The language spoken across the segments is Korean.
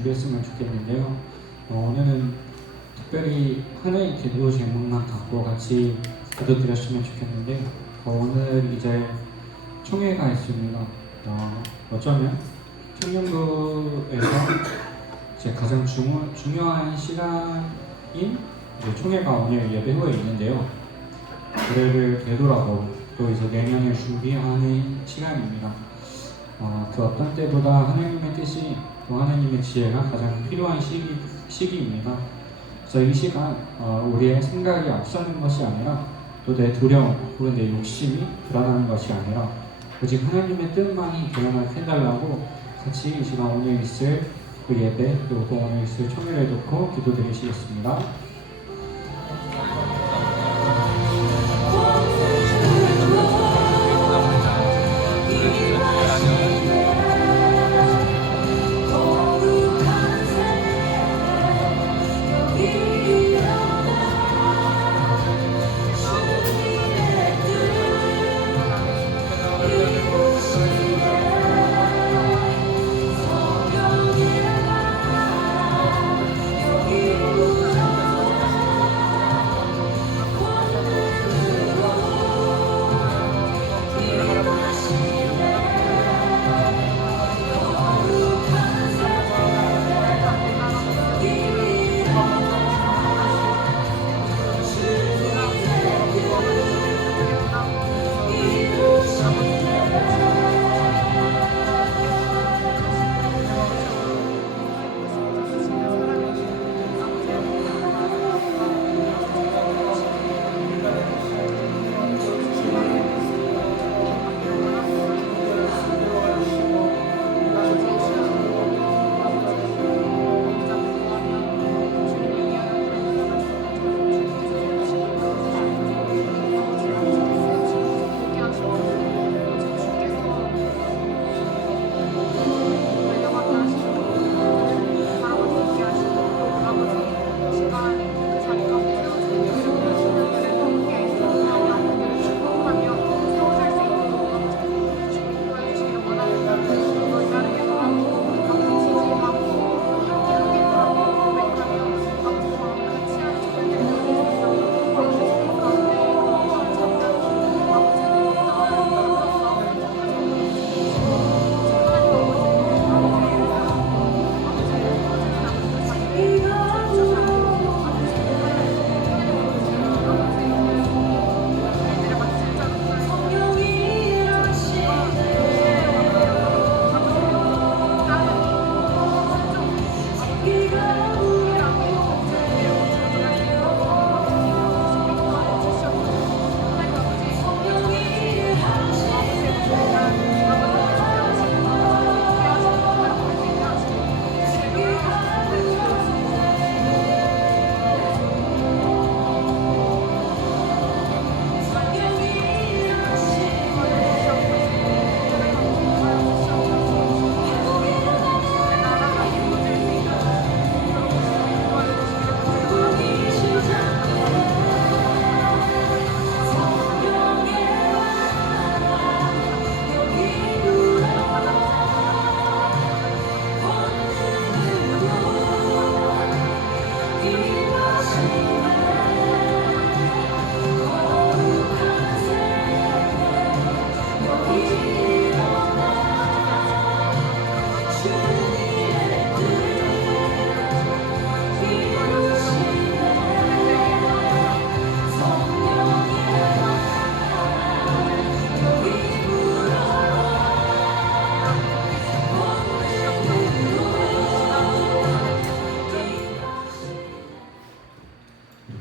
준비했으면 좋겠는데요. 오늘은 특별히 하나의 기도 제목만 갖고 같이 기도드렸으면 좋겠는데 오늘 이제 총회가 있습니다. 어쩌면 청년부에서 이제 가장 중요한 시간인 이제 총회가 오늘 예배 후에 있는데요. 노래를 되돌아보고 또 이제 내년을 준비하는 시간입니다. 그 어떤 때보다 하나님의 뜻이 또 하나님의 지혜가 가장 필요한 시기입니다. 그래서 이 시간 우리의 생각이 앞서는 것이 아니라 또 내 두려움 혹은 내 욕심이 드러나는 것이 아니라 오직 하나님의 뜻만이 드러나게 해달라고 같이 이 시간 오늘 있을 그 예배 또 오늘 있을 총회를 놓고 기도드리시겠습니다.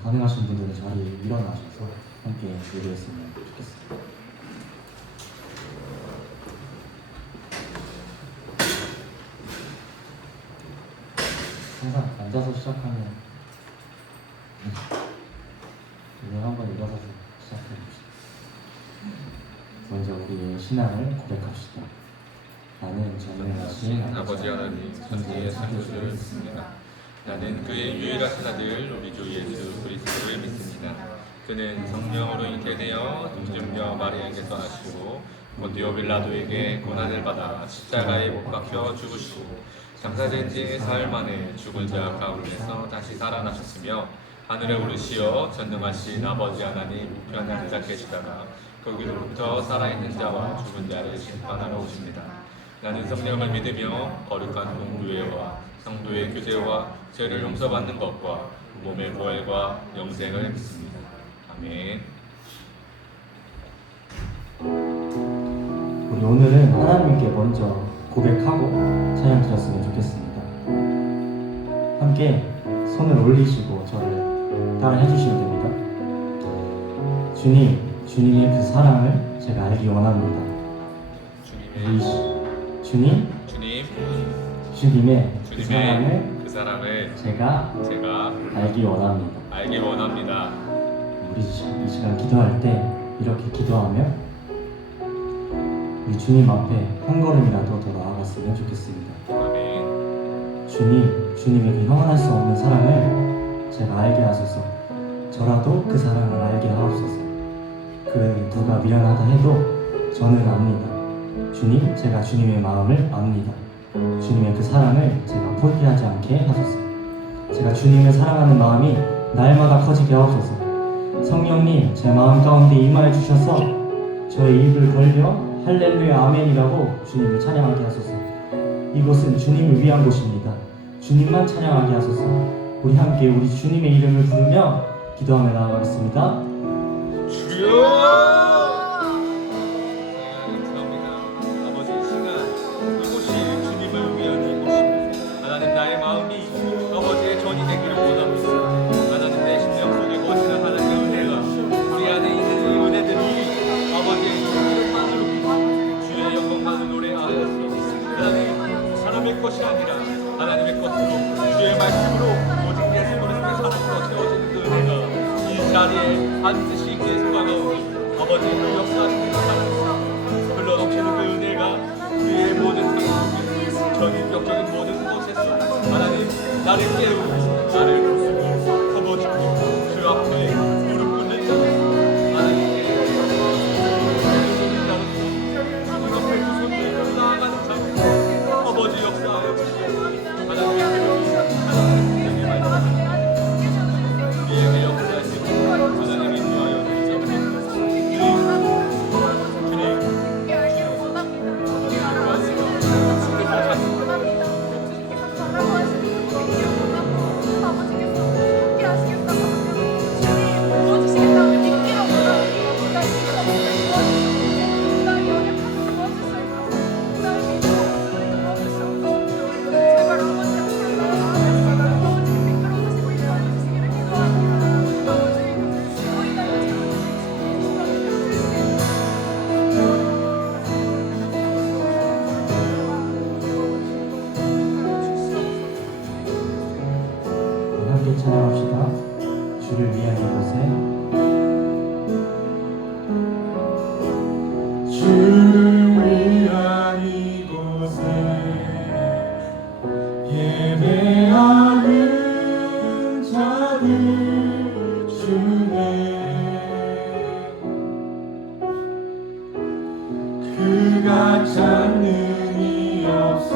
가능하신 분들은 자리에 일어나셔서 함께 예배했으면 좋겠습니다. 항상 앉아서 시작하면 오늘 한번 일어서서 시작해봅시다. 먼저 우리의 신앙을 고백합시다. 나는 전능하신 아버지 하나님 천지의 창조주를 믿습니다. 나는 그의 유일하신 아들 우리 주 예수 그리스도를 믿습니다. 그는 성령으로 잉태되어 동정녀 마리아에게 떠나시고 본디오 빌라도에게 고난을 받아 십자가에 못 박혀 죽으시고 장사된 지 사흘 만에 죽은 자 가운데서 다시 살아나셨으며 하늘에 오르시어 전능하신 아버지 하나님 우편에 앉아 계시다가 거기로부터 살아있는 자와 죽은 자를 심판하러 오십니다. 나는 성령을 믿으며 거룩한 공교회와 성도의 교제와 죄를 용서받는 것과 몸의 부활과 영생을 믿습니다. 아멘. 우리 오늘은 하나님께 먼저 고백하고 찬양 드렸으면 좋겠습니다. 함께 손을 올리시고 저를 따라 해주시면 됩니다. 주님의 그 사랑을 제가 알기 원합니다. 주님의 그 사랑을 제가 알기 원합니다. 우리 이 시간 기도할 때 이렇게 기도하며 우리 주님 앞에 한 걸음이라도 더 나아갔으면 좋겠습니다. 아멘. 주님의 그 형언할 수 없는 사랑을 제가 알게 하소서. 저라도 그 사랑을 알게 하옵소서. 그 누가 미련하다 해도 저는 압니다. 주님, 제가 주님의 마음을 압니다. 주님의 그 사랑을 제가 포기하지 않게 하소서. 제가 주님을 사랑하는 마음이 날마다 커지게 하옵소서. 성령님, 제 마음 가운데 임하여 주셔서 저의 입을 벌려 할렐루야 아멘이라고 주님을 찬양하게 하소서. 이곳은 주님을 위한 곳입니다. 주님만 찬양하게 하소서. 우리 함께 우리 주님의 이름을 부르며 기도하며 나아가겠습니다. 주여! 감사합니다. 아버지 이 시간 이곳이 주님을 위한 이곳입니다. 하나님 나의 마음이 아버지의 전이 되기를 원하고 있습니다. 하나님 내 심령 속에 거치는 하나님의 은혜가 우리 안에 있는 이 은혜들이 아버지의 이름만으로 주의 영광만을 노래하옵소서. 하나님 사람의 것이 아니라 하나님의 것으로 주의 말씀으로 오직 예수 그리스도의 사랑으로 채워지는 그 은혜가 이 자리에 반드시 계속하오니 아버지의 그 역사하시는 그 사랑으로 흘러넘치는 그 은혜가 우리의 모든 삶 속에 전인격적인 모든 곳에서 하나님 나를 깨우고 나를 부수고 커버주고 주 앞에 무릎 꿇는 자로 하나님께 주 옆에 두 손 들고 나아가는 자로 아버지 역사하여 주시고 하나님의 기름이 하나님의 생명의 말씀 우리에게 역사하시고 하나님이 위하여 함께 찬양합시다. 주를 위한 이곳에 주를 위한 이곳에 예배하는 자들 중에 그가 찾는 이 없어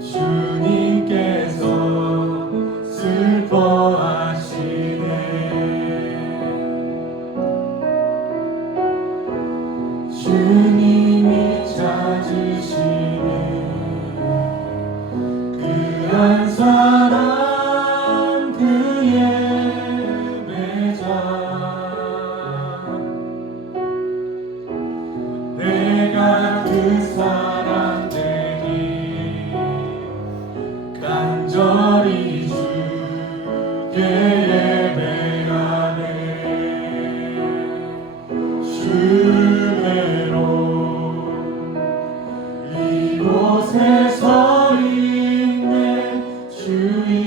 주님께서 슬퍼하시네. 주님이 찾으시는 그 한 사람 그 예배자 내가 그 사람 되니 간절히 주께 예배하네. 주를 뵈러 이곳에 서 있네. 주님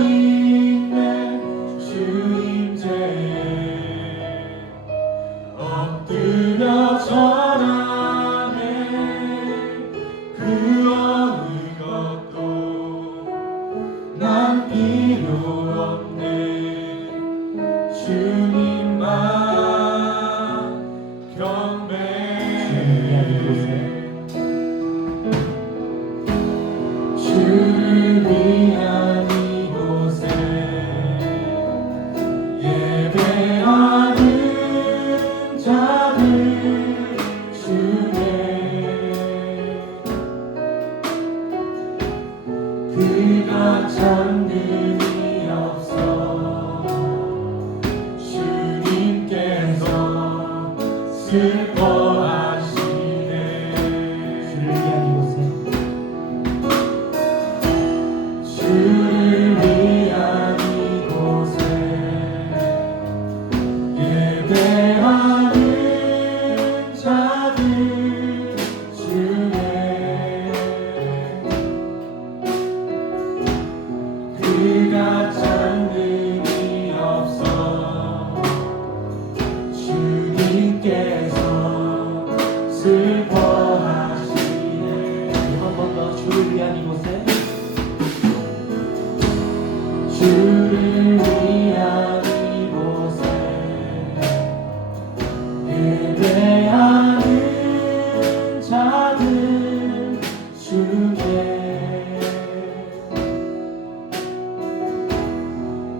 있네 주님제에 엎드려 절하네 그 어느 것도 난 필요 없네 주님만 경배해 주를 위한 이곳에 예배하는 자들 중에 그가 찾는이 없어 주님께서 슬퍼하시네 주를 위한 이곳에 주를 위한 이곳에 예배하는 자들 중에 그가 찾는 이 없어 주님께서 슬퍼하시네 한 번 더 주를 위한 이곳에 주를 위한 이곳에 예배하는 자들 중에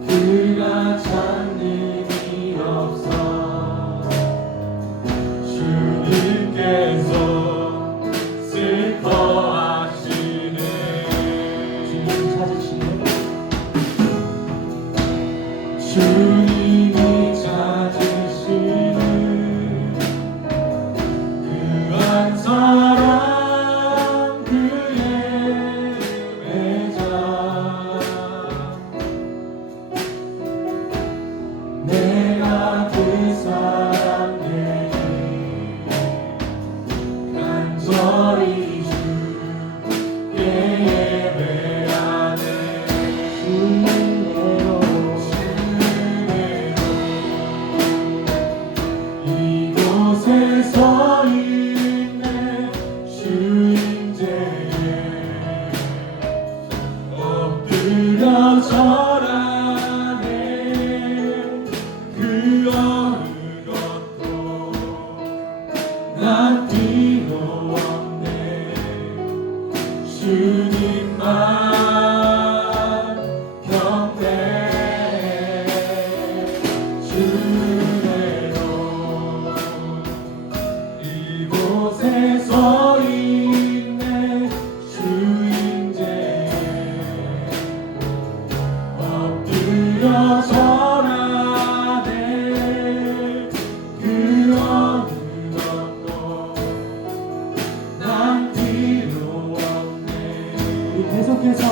그가 찾는 이 없어 주님께서 슬퍼하시네 주님 찾으시네 주님이 찾으시는 그 한 사람 그의 예배자 내가 그 사람 되기 간절히 주께 예배하네 주님대로 이곳에 서 있네 주님제에 엎드려 절하네 그 어느 것도 난 필요 없네 주님만 경배해 주대로 이곳에 서 있네 주인제에 엎드려 절하네 그 어느 것도 난 필요 없네 우리 계속해서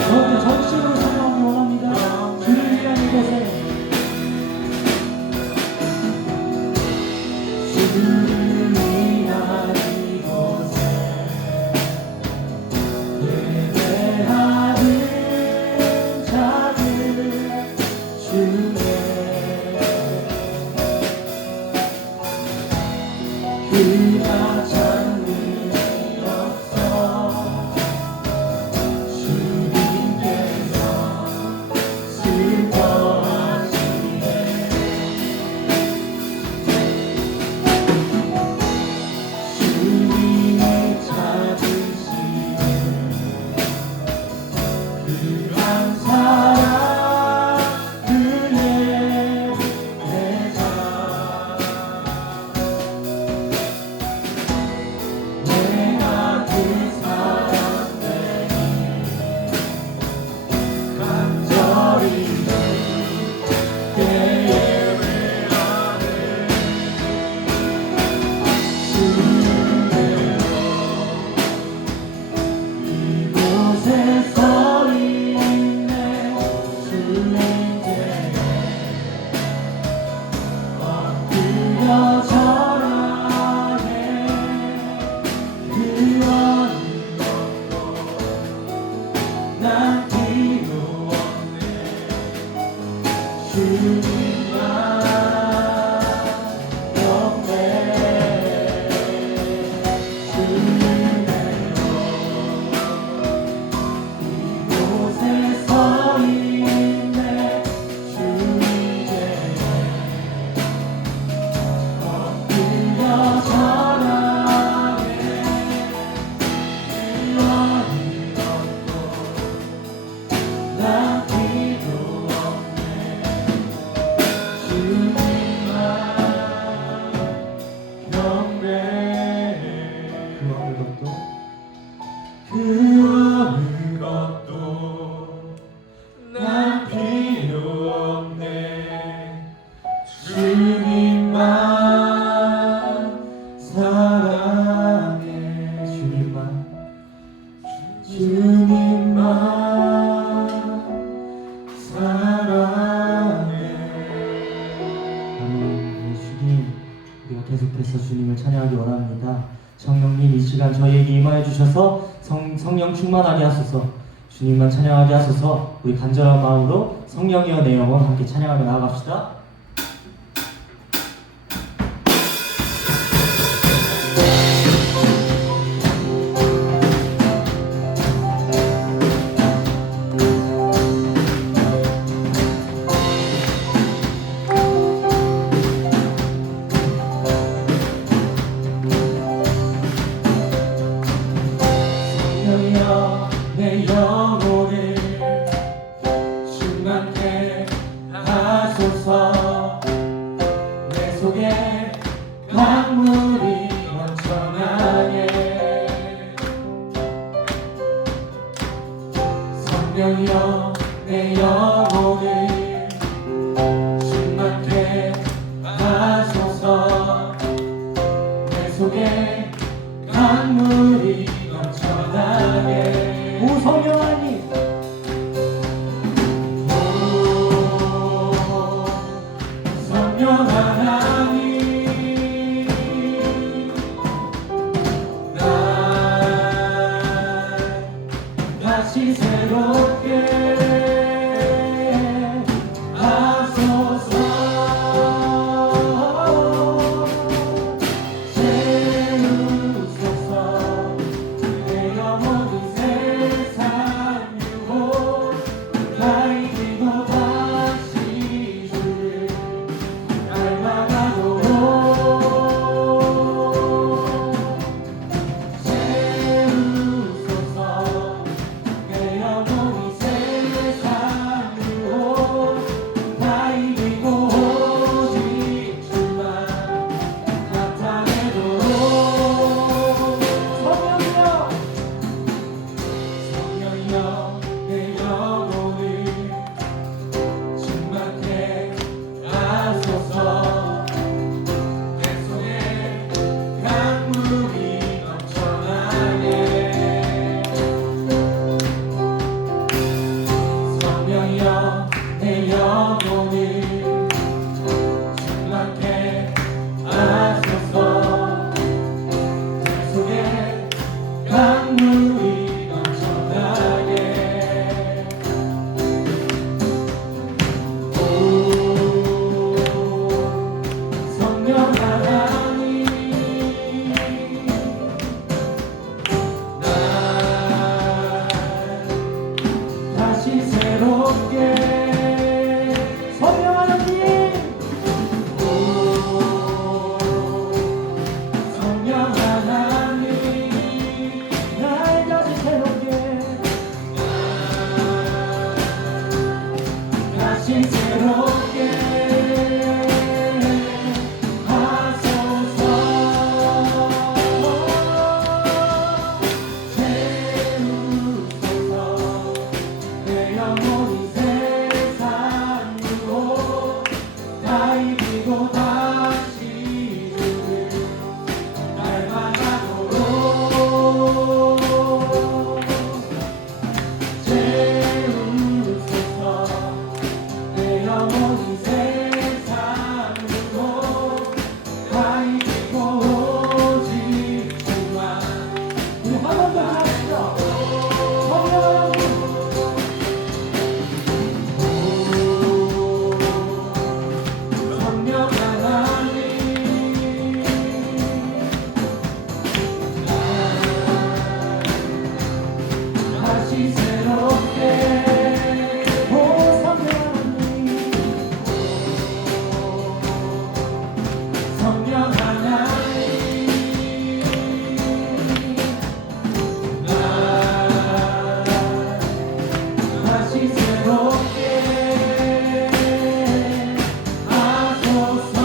더욱더 정식으로 찬양하기 원합니다. 주를 위한 이곳에 주를 위한 이곳에 예배하는 자들 중에 그가 찾는 이 없어 주님께서 슬퍼하시네 주님이 찾으시는 그 한 사람 그의 예배자 내가 그 사람 되니 간절히 주께 예배하네 주대로 이곳에 서 있네 주님만 영광 이곳에 서 있네 주 이제 엎드려 절하네 너를 얻고 난 필요 없네 주님만 경배 그 어느 것도 그 어느 것도 난 필요 없네 주님만 사랑해 주님만 주님만 사랑해 아멘. 예, 주님, 우리가 계속해서 주님을 찬양하기 원합니다. 성령님 이 시간 저희에게 임하여 주셔서 성령 충만하게 하소서. 주님만 찬양하게 하소서. 우리 간절한 마음으로 성령이여 내 영혼 함께 찬양하며 나아갑시다. 성령이여 내 영혼을 충만케 하소서 내 속에 강물이 넘쳐나게 성령이여 내 영혼을 충만케 하소서 내 속에 강물이 넘쳐나게 오 성령 하나님, 오 성령 하나님 날 다시 새롭게 하소서 채우소서 내 영혼이 세상 유혹 다 이기고 다시 주를 닮아가도록 채우소서 내 영혼이 세상 유혹 다 이기고 오직 주만 나타내도록 성령이여 내 영혼을 충만케 하소서 내 속에 강물이 넘쳐나게 성령이여 내 영혼을 충만케 하소서 내 속에 강물이 넘쳐나게 오 성령 하나님 날 다시 새롭게 성령 하나님 오 성령 하나님 날 다시 새롭게 다시 새롭게 하소서 채우소서 내 영혼이 세상 유혹 다 이기고 다시 주를 닮아가도록 채우소서 내 영혼이 다시 새롭게 하소서.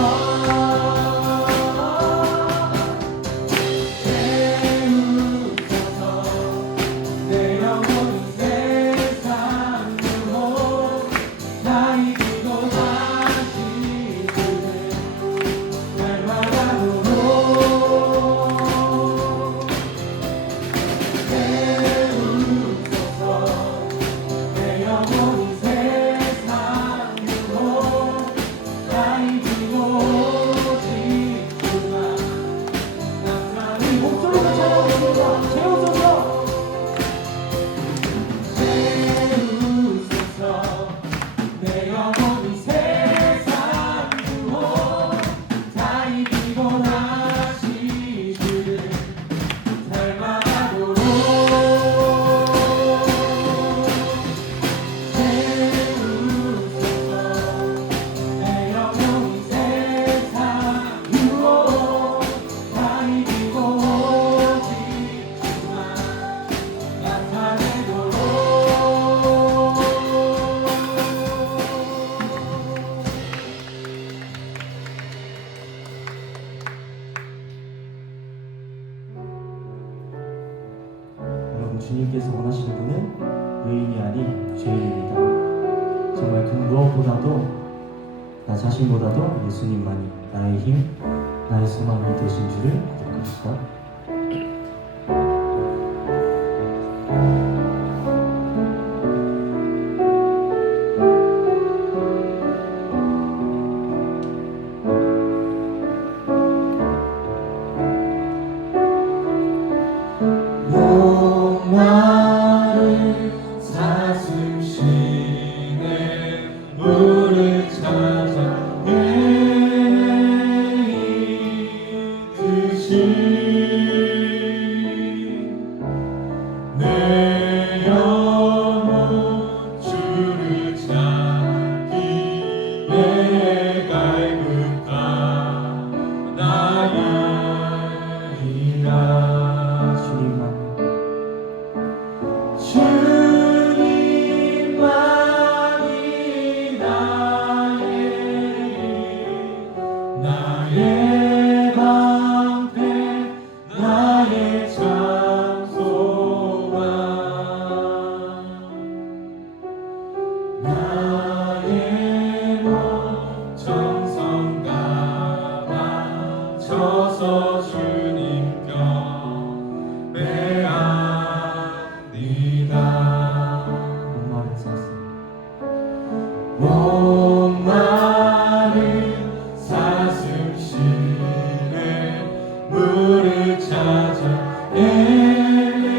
채우소서. 내 영혼이 세상 유혹 다 이기고 다시 주는 날마다 도록 채우소서. 내 영혼이 세상 유혹 다 이기고 오직 주만 나타내. 목소리로 찬양합니다. 채우소서. 채우소서. 내 영혼이 세상 유혹 다 이기고 다시 주를 닮아가도록 채우소서. 내 영혼이 세상 유혹 다 이기고 오직 주만 나타내도록. 여러분, 주님께서 원하시는 분은 의인이 아닌 죄인입니다. 정말 그 무엇보다도 나 자신보다도 예수님만이 나의 힘, 나의 소망이 되신 줄을 고백합시다. 목마른 사슴 시내 물을 찾아 헤매이듯이 내 영혼 주를 찾기에 갈급하 나이다. 주님만이 나의 방패 나의 장소가 나의 몸 정성가 맞춰서 주님 곁에 앉니다. 목마른 사슴, 목마른 사슴 시내 물을 찾아 헤매이듯이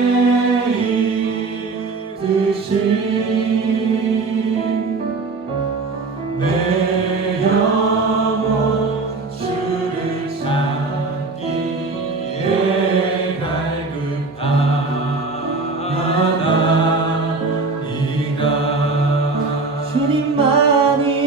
내 영혼 주를 찾기에 갈급하나이다. 주님만이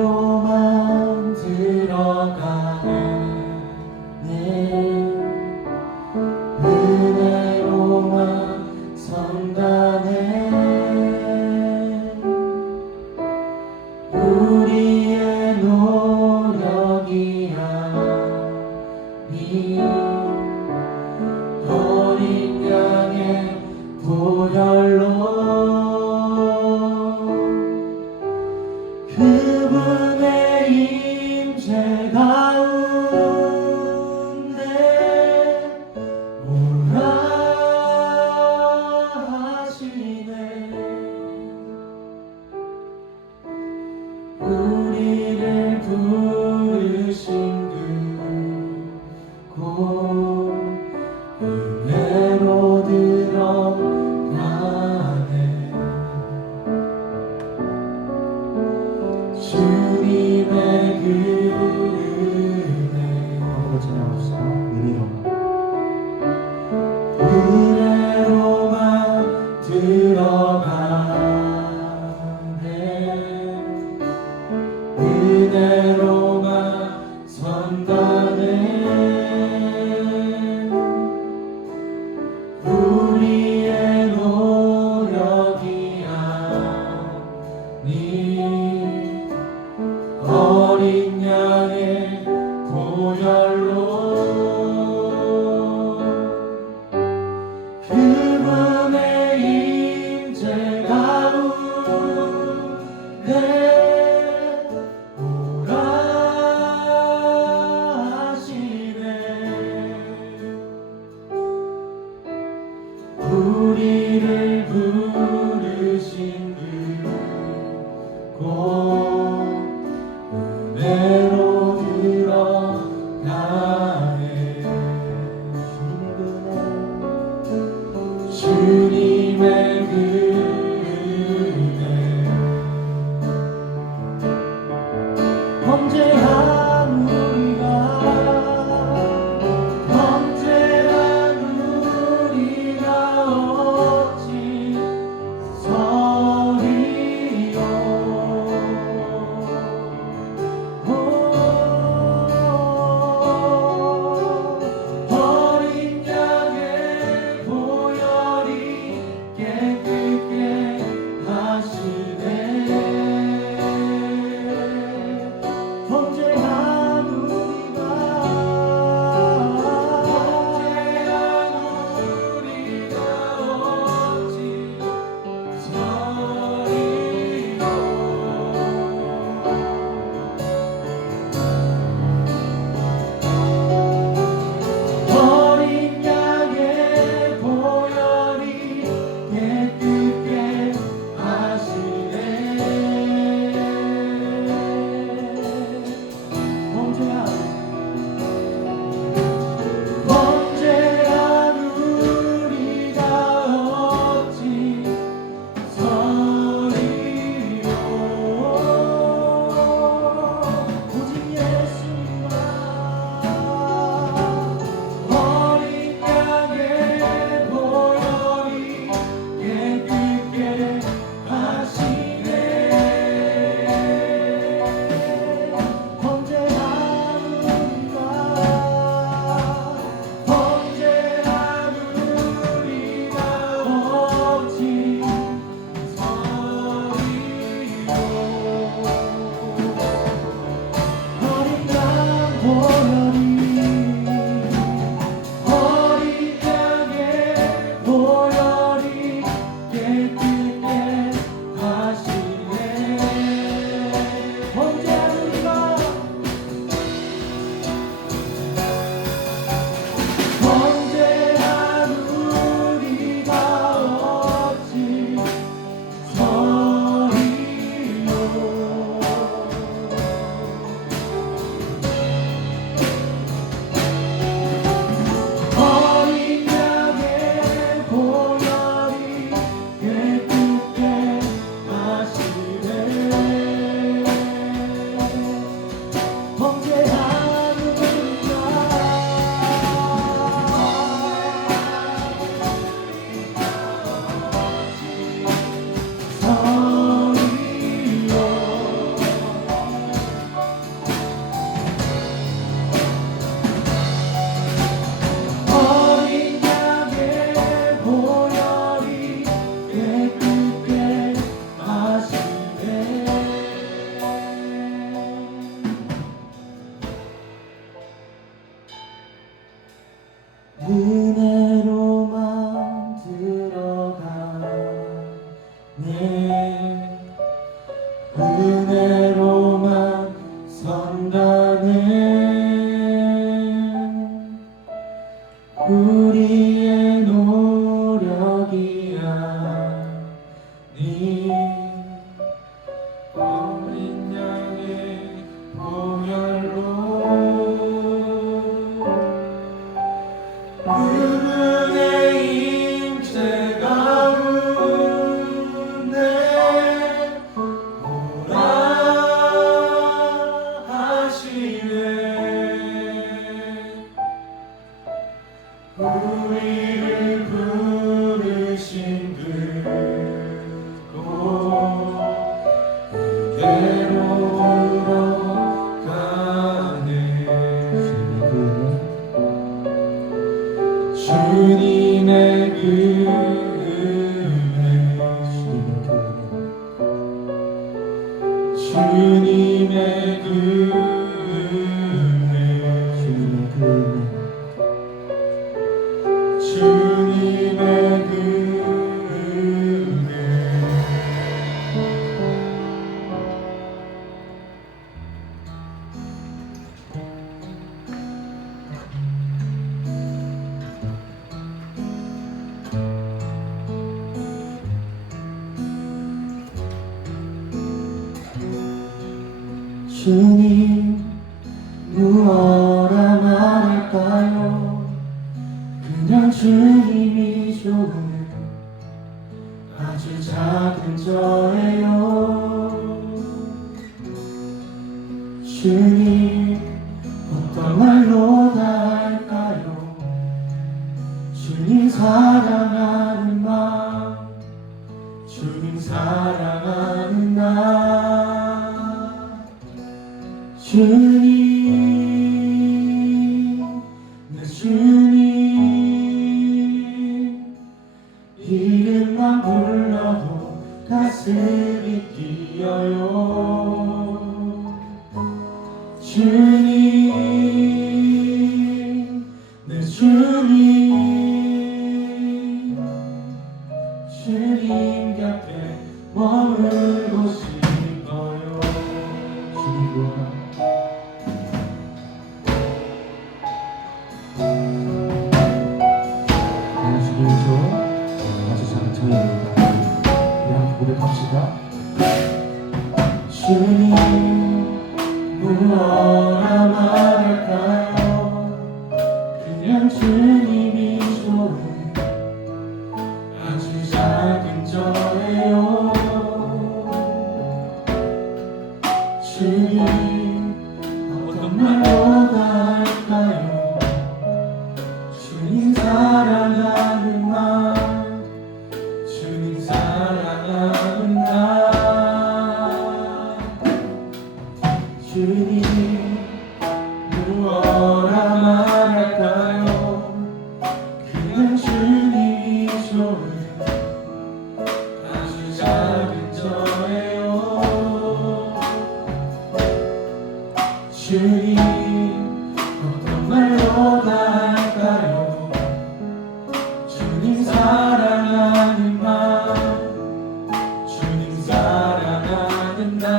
은혜로만 들어가네 은혜로만 선다네 우리의 노력이 아니 어린 양의 보혈로 그분의 임재 가운데 오라 하시네 우리를 부르신 그곳 은혜로 들어가네 주님의 그 은혜 한번 찬양합시다. 은혜로만 들어가네 은혜로만 선다네 우리의 노력이 아니 어린 양의 보혈로 그분의 임재 가운데 오라 하시네 우리를 부르신 그곳 은혜로 들어가네 주님의 그 은혜 범죄한 우리가 어찌 주님 무엇라 말할까요? 그냥 주님이 좋은 아주 작은 저예요. 주님 어떤 말로 다 할까요? 주님 사랑하는 마음, 주님 사랑하는 나. 주님 내 주님 이름만 불러도 가슴이 뛰어요. 주님 내 주님 주님 곁에 머물고 싶어요. 주님 구원아 나는 주님이죠. 아주 작은 저입니다. 우리 함께 고백합시다. 주님 무엇라 말할까요? 그냥 주님이 좋은 아주 작은 저예요. 주님 어떤 말로 다 할까요? 주님 사랑하는 마음, 주님 사랑하는 나. 주님 무엇라 말할까요? 그냥 주님이 좋은 아주 작은 저예요. 주님 어떤 말로 다 할까요? 주님 사랑하는 마음, 주님 사랑하는 나.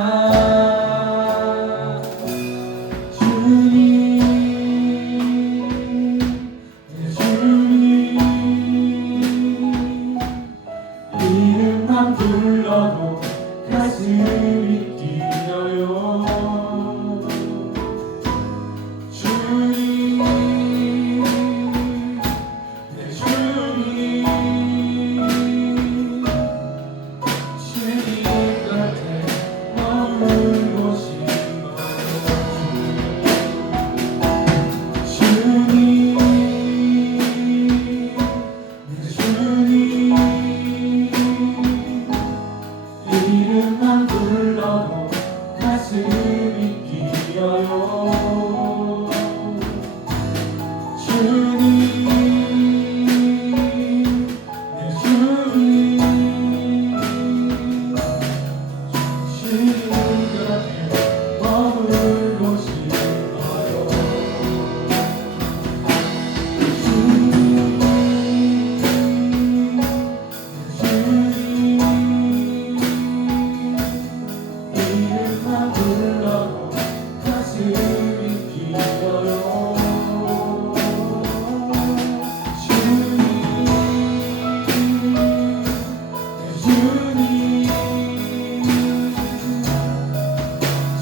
주님 내 주님 이름만 불러도 가슴이 뛰어요. 주님 내 주님 주님 곁에 머물고 싶어요. 주님 내 주님 이름만 불러도 가슴이 뛰어요. 주님 내 주님 주님 곁에 머물고 싶어요. 주님 내 주님 이름만 불러도 가슴이 뛰어요. 주님 내 주님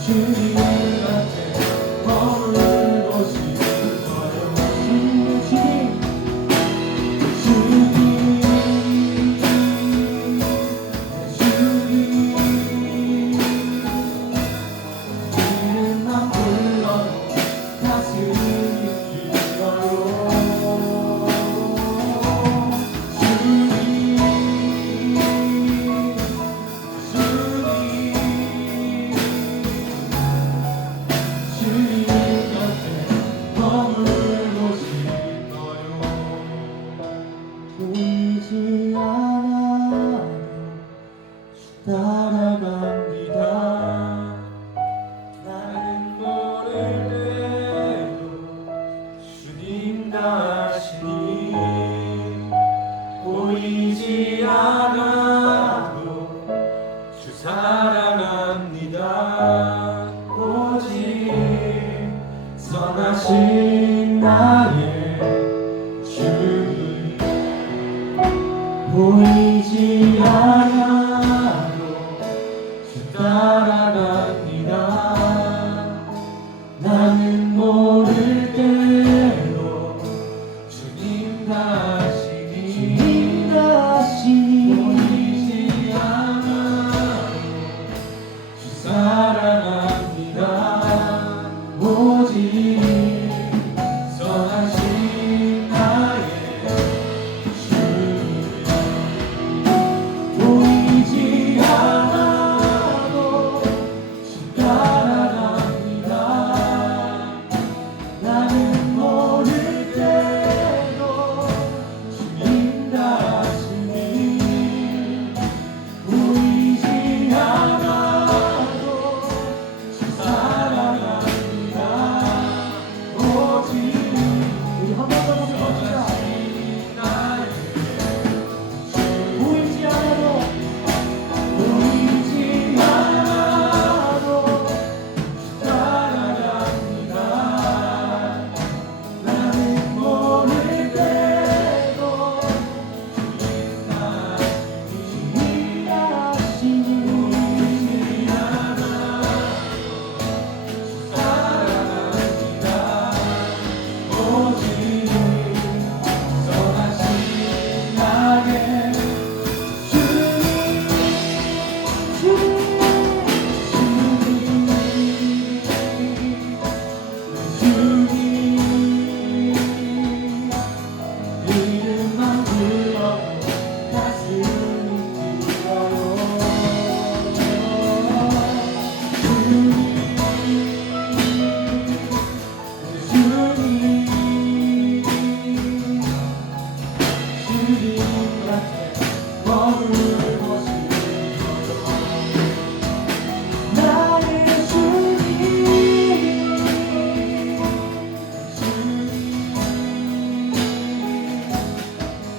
주님 곁에 머물고 싶어요. 주님 내 주님 이름만 불러도 가슴이 뛰어요. 주님 주님 곁에 머물고 싶어요. 보이지 않아도 주 따라갑니다. 나는 모를 때도 주님 다 아시니 보이지 않아도 주 사랑합니다. 오직 선하신 나의 주님 보이지 않아도 주 따라갑니다. 곁에 머물고 싶어요. 나의 주님,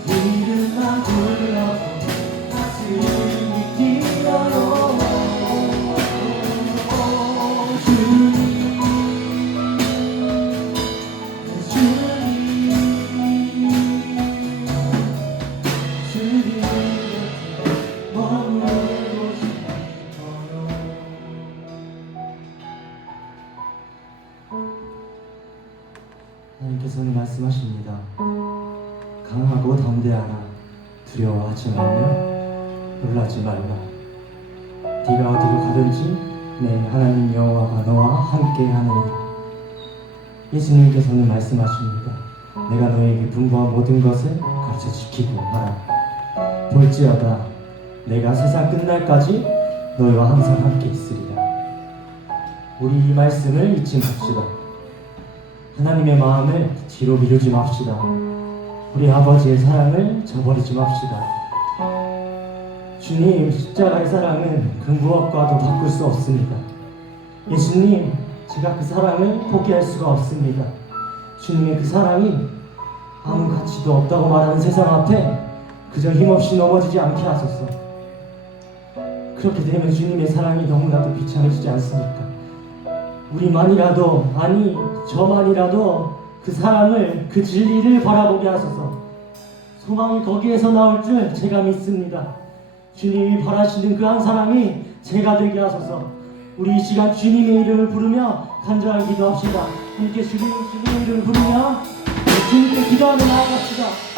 이름만 불러도 가슴이 뛰어요. 주님, 주님 곁에 머물고 싶어요. 하나님께서는 말씀하십니다. 강하고 담대하라. 두려워하지 말며 놀라지 말라. 네가 어디로 가든지 내 하나님 여호와가 너와 함께하느니라. 예수님께서는 말씀하십니다. 내가 너에게 분부한 모든 것을 가르쳐 지키고 하라. 볼지어다 내가 세상 끝날까지 너희와 항상 함께 있으리라. 우리 이 말씀을 잊지 맙시다. 하나님의 마음을 뒤로 미루지 맙시다. 우리 아버지의 사랑을 저버리지 맙시다. 주님 십자가의 사랑은 그 무엇과도 바꿀 수 없습니다. 예수님, 제가 그 사랑을 포기할 수가 없습니다. 주님의 그 사랑이 아무 가치도 없다고 말하는 세상 앞에 그저 힘없이 넘어지지 않게 하소서. 그렇게 되면 주님의 사랑이 너무나도 비참해지지 않습니까? 우리만이라도, 아니 저만이라도 그 사랑을, 그 진리를 바라보게 하소서. 소망이 거기에서 나올 줄 제가 믿습니다. 주님이 바라시는 그 한 사람이 제가 되게 하소서. 우리 이 시간 주님의 이름을 부르며 간절하게 기도합시다. 함께 주님의 이름을 부르며 주님께 기도하며 나아갑시다.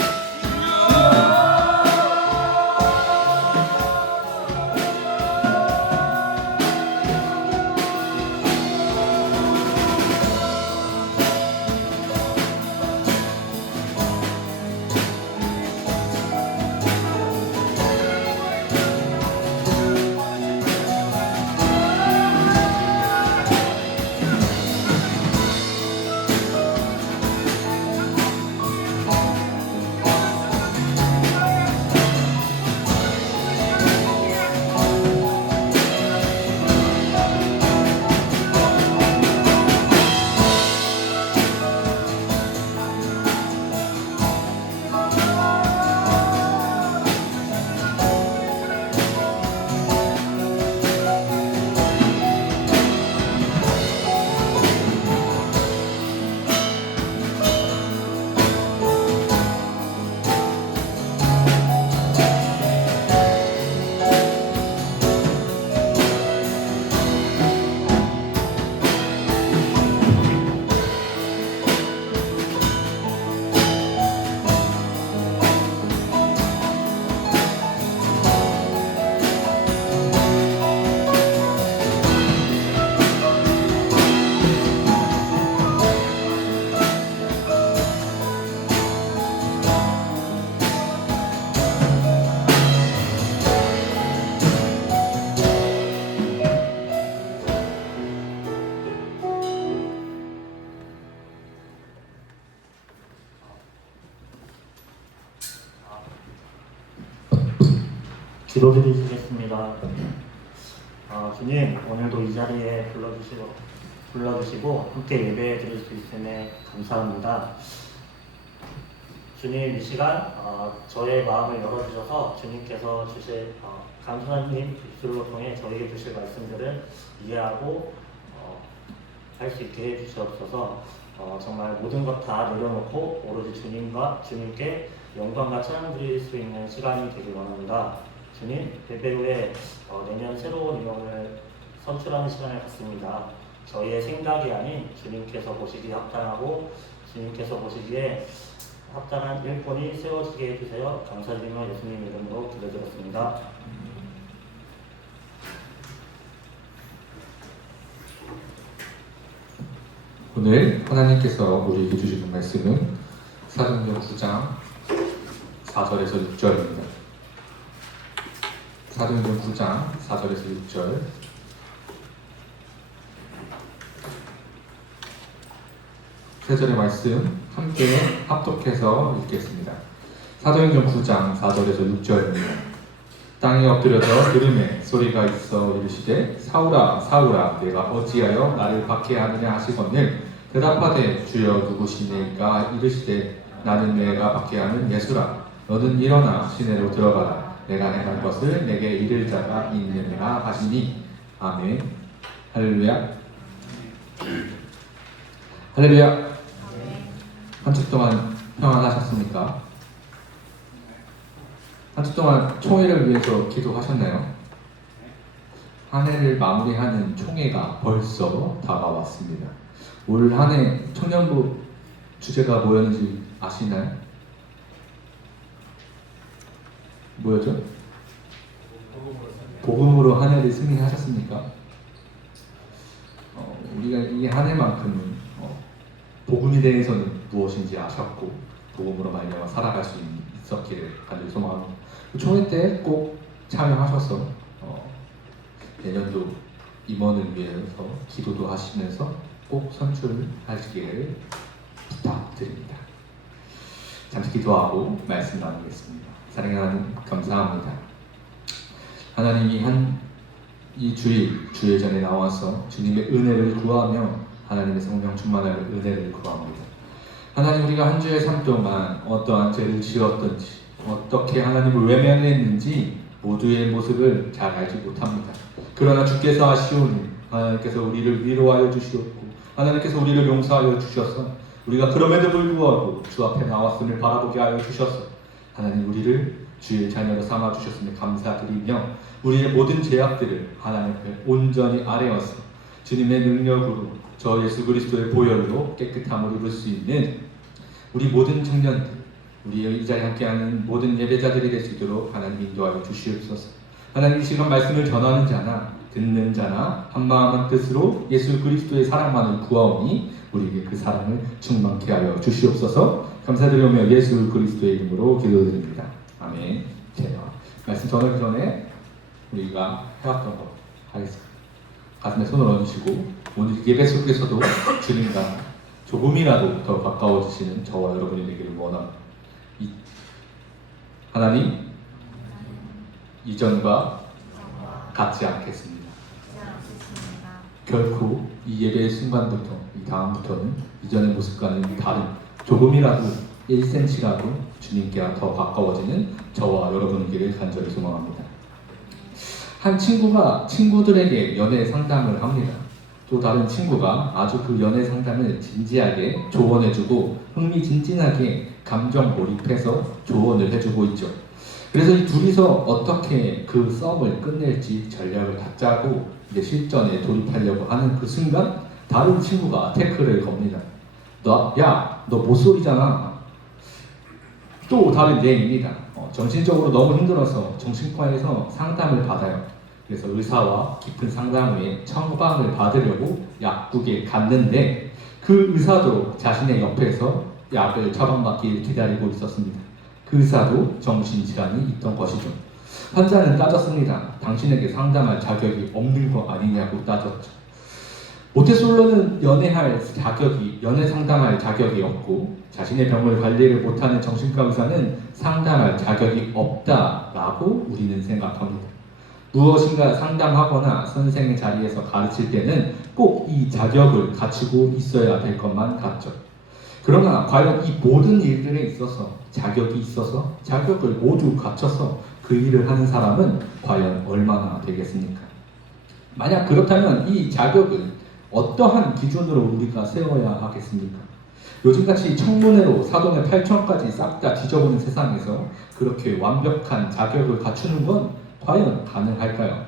기도드리겠습니다. 주님, 오늘도 이 자리에 불러주시고 함께 예배 드릴 수 있음에 감사합니다. 주님, 이 시간 저의 마음을 열어주셔서 주님께서 주실 감사님 입술로 통해 저에게 주실 말씀들을 이해하고 할 수 있게 해주시옵소서. 정말 모든 것 다 내려놓고 오로지 주님과 주님께 영광과 찬양 드릴 수 있는 시간이 되길 원합니다. 주님, 예배 후에 내년 새로운 인원을 선출하는 시간을 갖습니다. 저희의 생각이 아닌 주님께서 보시기에 합당하고 주님께서 보시기에 합당한 일꾼이 세워지게 해주세요. 감사드리며 예수님 이름으로 기도드렸습니다. 오늘 하나님께서 우리에게 주시는 말씀은 사도행전 9장 4절에서 6절입니다. 사도행전 9장 4절에서 6절. 세 절의 말씀 함께 합독해서 읽겠습니다. 사도행전 9장 4절에서 6절입니다. 땅에 엎드려서 들음에 소리가 있어 이르시되 사울아 사울아 내가 어찌하여 나를 박해하느냐 하시거늘 대답하되 주여 누구시니까 이르시되 나는 내가 박해하는 예수라. 너는 일어나 시내로 들어가라. 내가 행할 것을 내게 이를 자가 있느니라 하시니. 아멘. 할렐루야. 할렐루야. 한 주 동안 평안하셨습니까? 한 주 동안 총회를 위해서 기도하셨나요? 한 해를 마무리하는 총회가 벌써 다가왔습니다. 올 한 해 청년부 주제가 뭐였는지 아시나요? 뭐였죠? 복음으로 한 해를 승리하셨습니까? 우리가 이 한 해만큼은 복음에 대해서는 무엇인지 아셨고 복음으로 말미암아 살아갈 수 있었기를 간절히 소망합니다. 총회 때 꼭 참여하셔서 내년도 임원을 위해서 기도도 하시면서 꼭 선출하시기를 부탁드립니다. 잠시 기도하고 말씀 나누겠습니다. 사랑하는 하나님 감사합니다. 하나님이 이 주일 전에 나와서 주님의 은혜를 구하며 하나님의 성령 충만할 은혜를 구합니다. 하나님 우리가 한 주의 삶 동안 어떠한 죄를 지었던지 어떻게 하나님을 외면했는지 모두의 모습을 잘 알지 못합니다. 그러나 주께서 하시오니 하나님께서 우리를 위로하여 주시었고 하나님께서 우리를 용서하여 주셔서 우리가 그럼에도 불구하고 주 앞에 나왔음을 바라보게 하여 주셔서 하나님 우리를 주의 자녀로 삼아 주셨음에 감사드리며 우리의 모든 죄악들을 하나님 앞에 온전히 아뢰어서 주님의 능력으로 저 예수 그리스도의 보혈로 깨끗함을 이룰 수 있는 우리 모든 청년들 우리 이 자리에 함께하는 모든 예배자들이 될 수 있도록 하나님 인도하여 주시옵소서. 하나님 이 시간 말씀을 전하는 자나 듣는 자나 한마음 한뜻으로 예수 그리스도의 사랑만을 구하오니 우리에게 그 사랑을 충만케 하여 주시옵소서. 감사드리며 예수 그리스도의 이름으로 기도드립니다. 아멘. 제가 말씀 전하기 전에 우리가 해왔던 거 하겠습니다. 가슴에 손을 얹으시고 오늘 예배 속에서도 주님과 조금이라도 더 가까워지시는 저와 여러분이 되기를 원합니다. 하나님 이전과 같지 않겠습니다. 결코 이 예배의 순간부터 이 다음부터는 이전의 모습과는 다른 조금이라도 1cm라도 주님께 더 가까워지는 저와 여러분에게 간절히 소망합니다. 한 친구가 친구들에게 연애 상담을 합니다. 또 다른 친구가 아주 그 연애 상담을 진지하게 조언해주고 흥미진진하게 감정 몰입해서 조언을 해주고 있죠. 그래서 이 둘이서 어떻게 그 썸을 끝낼지 전략을 다 짜고 이제 실전에 돌입하려고 하는 그 순간 다른 친구가 태클을 겁니다. 너 모쏠이잖아. 또 다른 예입니다. 정신적으로 너무 힘들어서 정신과에서 상담을 받아요. 그래서 의사와 깊은 상담 후에 처방을 받으려고 약국에 갔는데 그 의사도 자신의 옆에서 약을 처방받기를 기다리고 있었습니다. 그 의사도 정신질환이 있던 것이죠. 환자는 따졌습니다. 당신에게 상담할 자격이 없는 거 아니냐고 따졌죠. 모태솔로는 연애 상담할 자격이 없고 자신의 병을 관리를 못하는 정신과 의사는 상담할 자격이 없다라고 우리는 생각합니다. 무엇인가 상담하거나 선생의 자리에서 가르칠 때는 꼭 이 자격을 갖추고 있어야 될 것만 같죠. 그러나 과연 이 모든 일들에 있어서 자격이 있어서 자격을 모두 갖춰서 그 일을 하는 사람은 과연 얼마나 되겠습니까? 만약 그렇다면 이 자격을 어떠한 기준으로 우리가 세워야 하겠습니까? 요즘같이 청문회로 사돈의 8천까지 싹 다 뒤져보는 세상에서 그렇게 완벽한 자격을 갖추는 건 과연 가능할까요?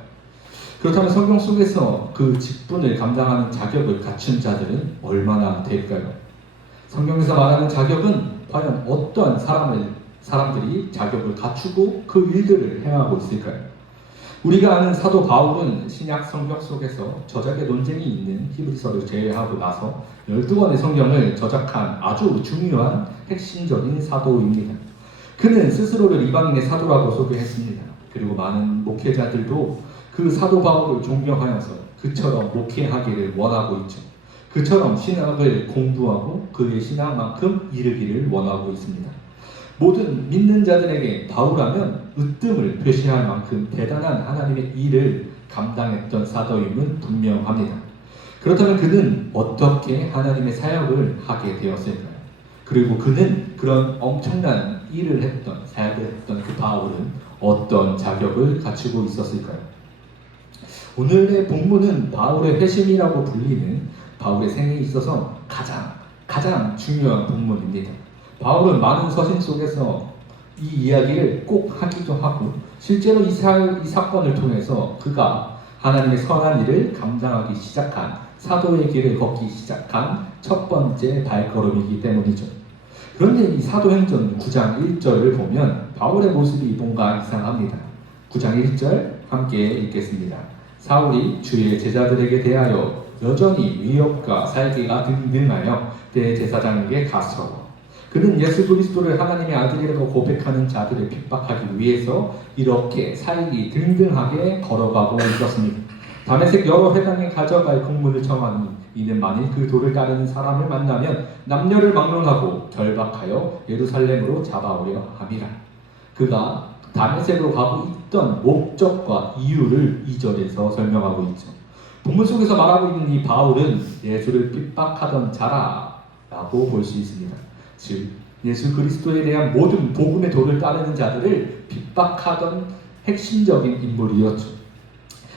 그렇다면 성경 속에서 그 직분을 감당하는 자격을 갖춘 자들은 얼마나 될까요? 성경에서 말하는 자격은 과연 어떠한 사람들이 자격을 갖추고 그 일들을 행하고 있을까요? 우리가 아는 사도 바울은 신약 성경 속에서 저작의 논쟁이 있는 히브리서를 제외하고 나서 12권의 성경을 저작한 아주 중요한 핵심적인 사도입니다. 그는 스스로를 이방인의 사도라고 소개했습니다. 그리고 많은 목회자들도 그 사도 바울을 존경하여서 그처럼 목회하기를 원하고 있죠. 그처럼 신학을 공부하고 그의 신학만큼 이르기를 원하고 있습니다. 모든 믿는 자들에게 바울하면 으뜸을 표시할 만큼 대단한 하나님의 일을 감당했던 사도임은 분명합니다. 그렇다면 그는 어떻게 하나님의 사역을 하게 되었을까요? 그리고 그는 그런 엄청난 일을 했던, 사역을 했던 그 바울은 어떤 자격을 갖추고 있었을까요? 오늘의 본문은 바울의 회심이라고 불리는 바울의 생에 있어서 가장 중요한 본문입니다. 바울은 많은 서신 속에서 이 이야기를 꼭 하기도 하고 실제로 이 사건을 통해서 그가 하나님의 선한 일을 감당하기 시작한 사도의 길을 걷기 시작한 첫 번째 발걸음이기 때문이죠. 그런데 이 사도행전 9장 1절을 보면 바울의 모습이 뭔가 이상합니다. 9장 1절 함께 읽겠습니다. 사울이 주의 제자들에게 대하여 여전히 위협과 살기가 등등하여 대제사장에게 가서 그는 예수 그리스도를 하나님의 아들이라고 고백하는 자들을 핍박하기 위해서 이렇게 살기 등등하게 걸어가고 있었습니다. 다메섹 여러 회당에 가져갈 공문을 청하니 이는 만일 그 도를 따르는 사람을 만나면 남녀를 막론하고 결박하여 예루살렘으로 잡아오려 함이라. 그가 다메섹으로 가고 있던 목적과 이유를 2절에서 설명하고 있죠. 본문 속에서 말하고 있는 이 바울은 예수를 핍박하던 자라고 볼 수 있습니다. 즉 예수 그리스도에 대한 모든 복음의 도를 따르는 자들을 핍박하던 핵심적인 인물이었죠.